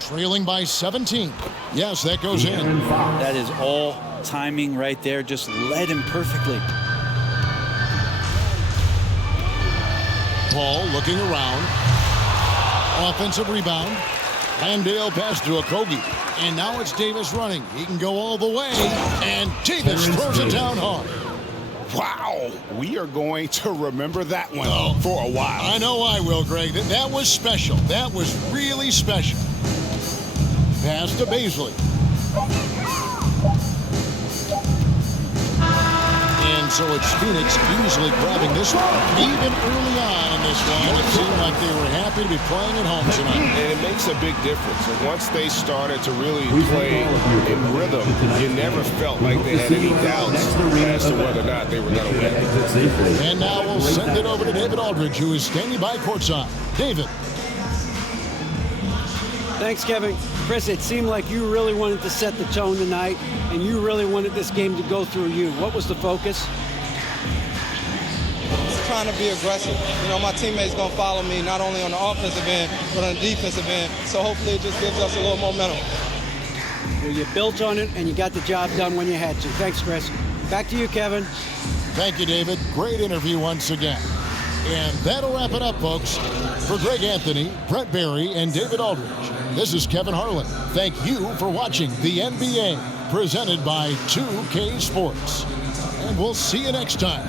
Trailing by 17. Yes, that goes in. That is all timing right there. Just led him perfectly. Paul looking around. Offensive rebound. Landale pass to Okogie. And now it's Davis running. He can go all the way. And Davis throws it down hard. Wow, we are going to remember that one for a while. I know I will, Greg. That was special. That was really special. Pass to Baisley. And so it's Phoenix easily grabbing this one. Even early on in this one, it seemed like they were happy to be playing at home tonight. And it makes a big difference. And once they started to really play in rhythm, you never felt like they had any doubts as to whether or not they were going to win. And now we'll send it over to David Aldridge, who is standing by courtside. David. Thanks, Kevin. Chris, it seemed like you really wanted to set the tone tonight, and you really wanted this game to go through you. What was the focus? Just trying to be aggressive. You know, my teammates going to follow me, not only on the offensive end, but on the defensive end. So hopefully it just gives us a little momentum. Well, you built on it, and you got the job done when you had to. Thanks, Chris. Back to you, Kevin. Thank you, David. Great interview once again. And that'll wrap it up, folks. For Greg Anthony, Brett Barry, and David Aldridge, this is Kevin Harlan. Thank you for watching the NBA, presented by 2K Sports. And we'll see you next time.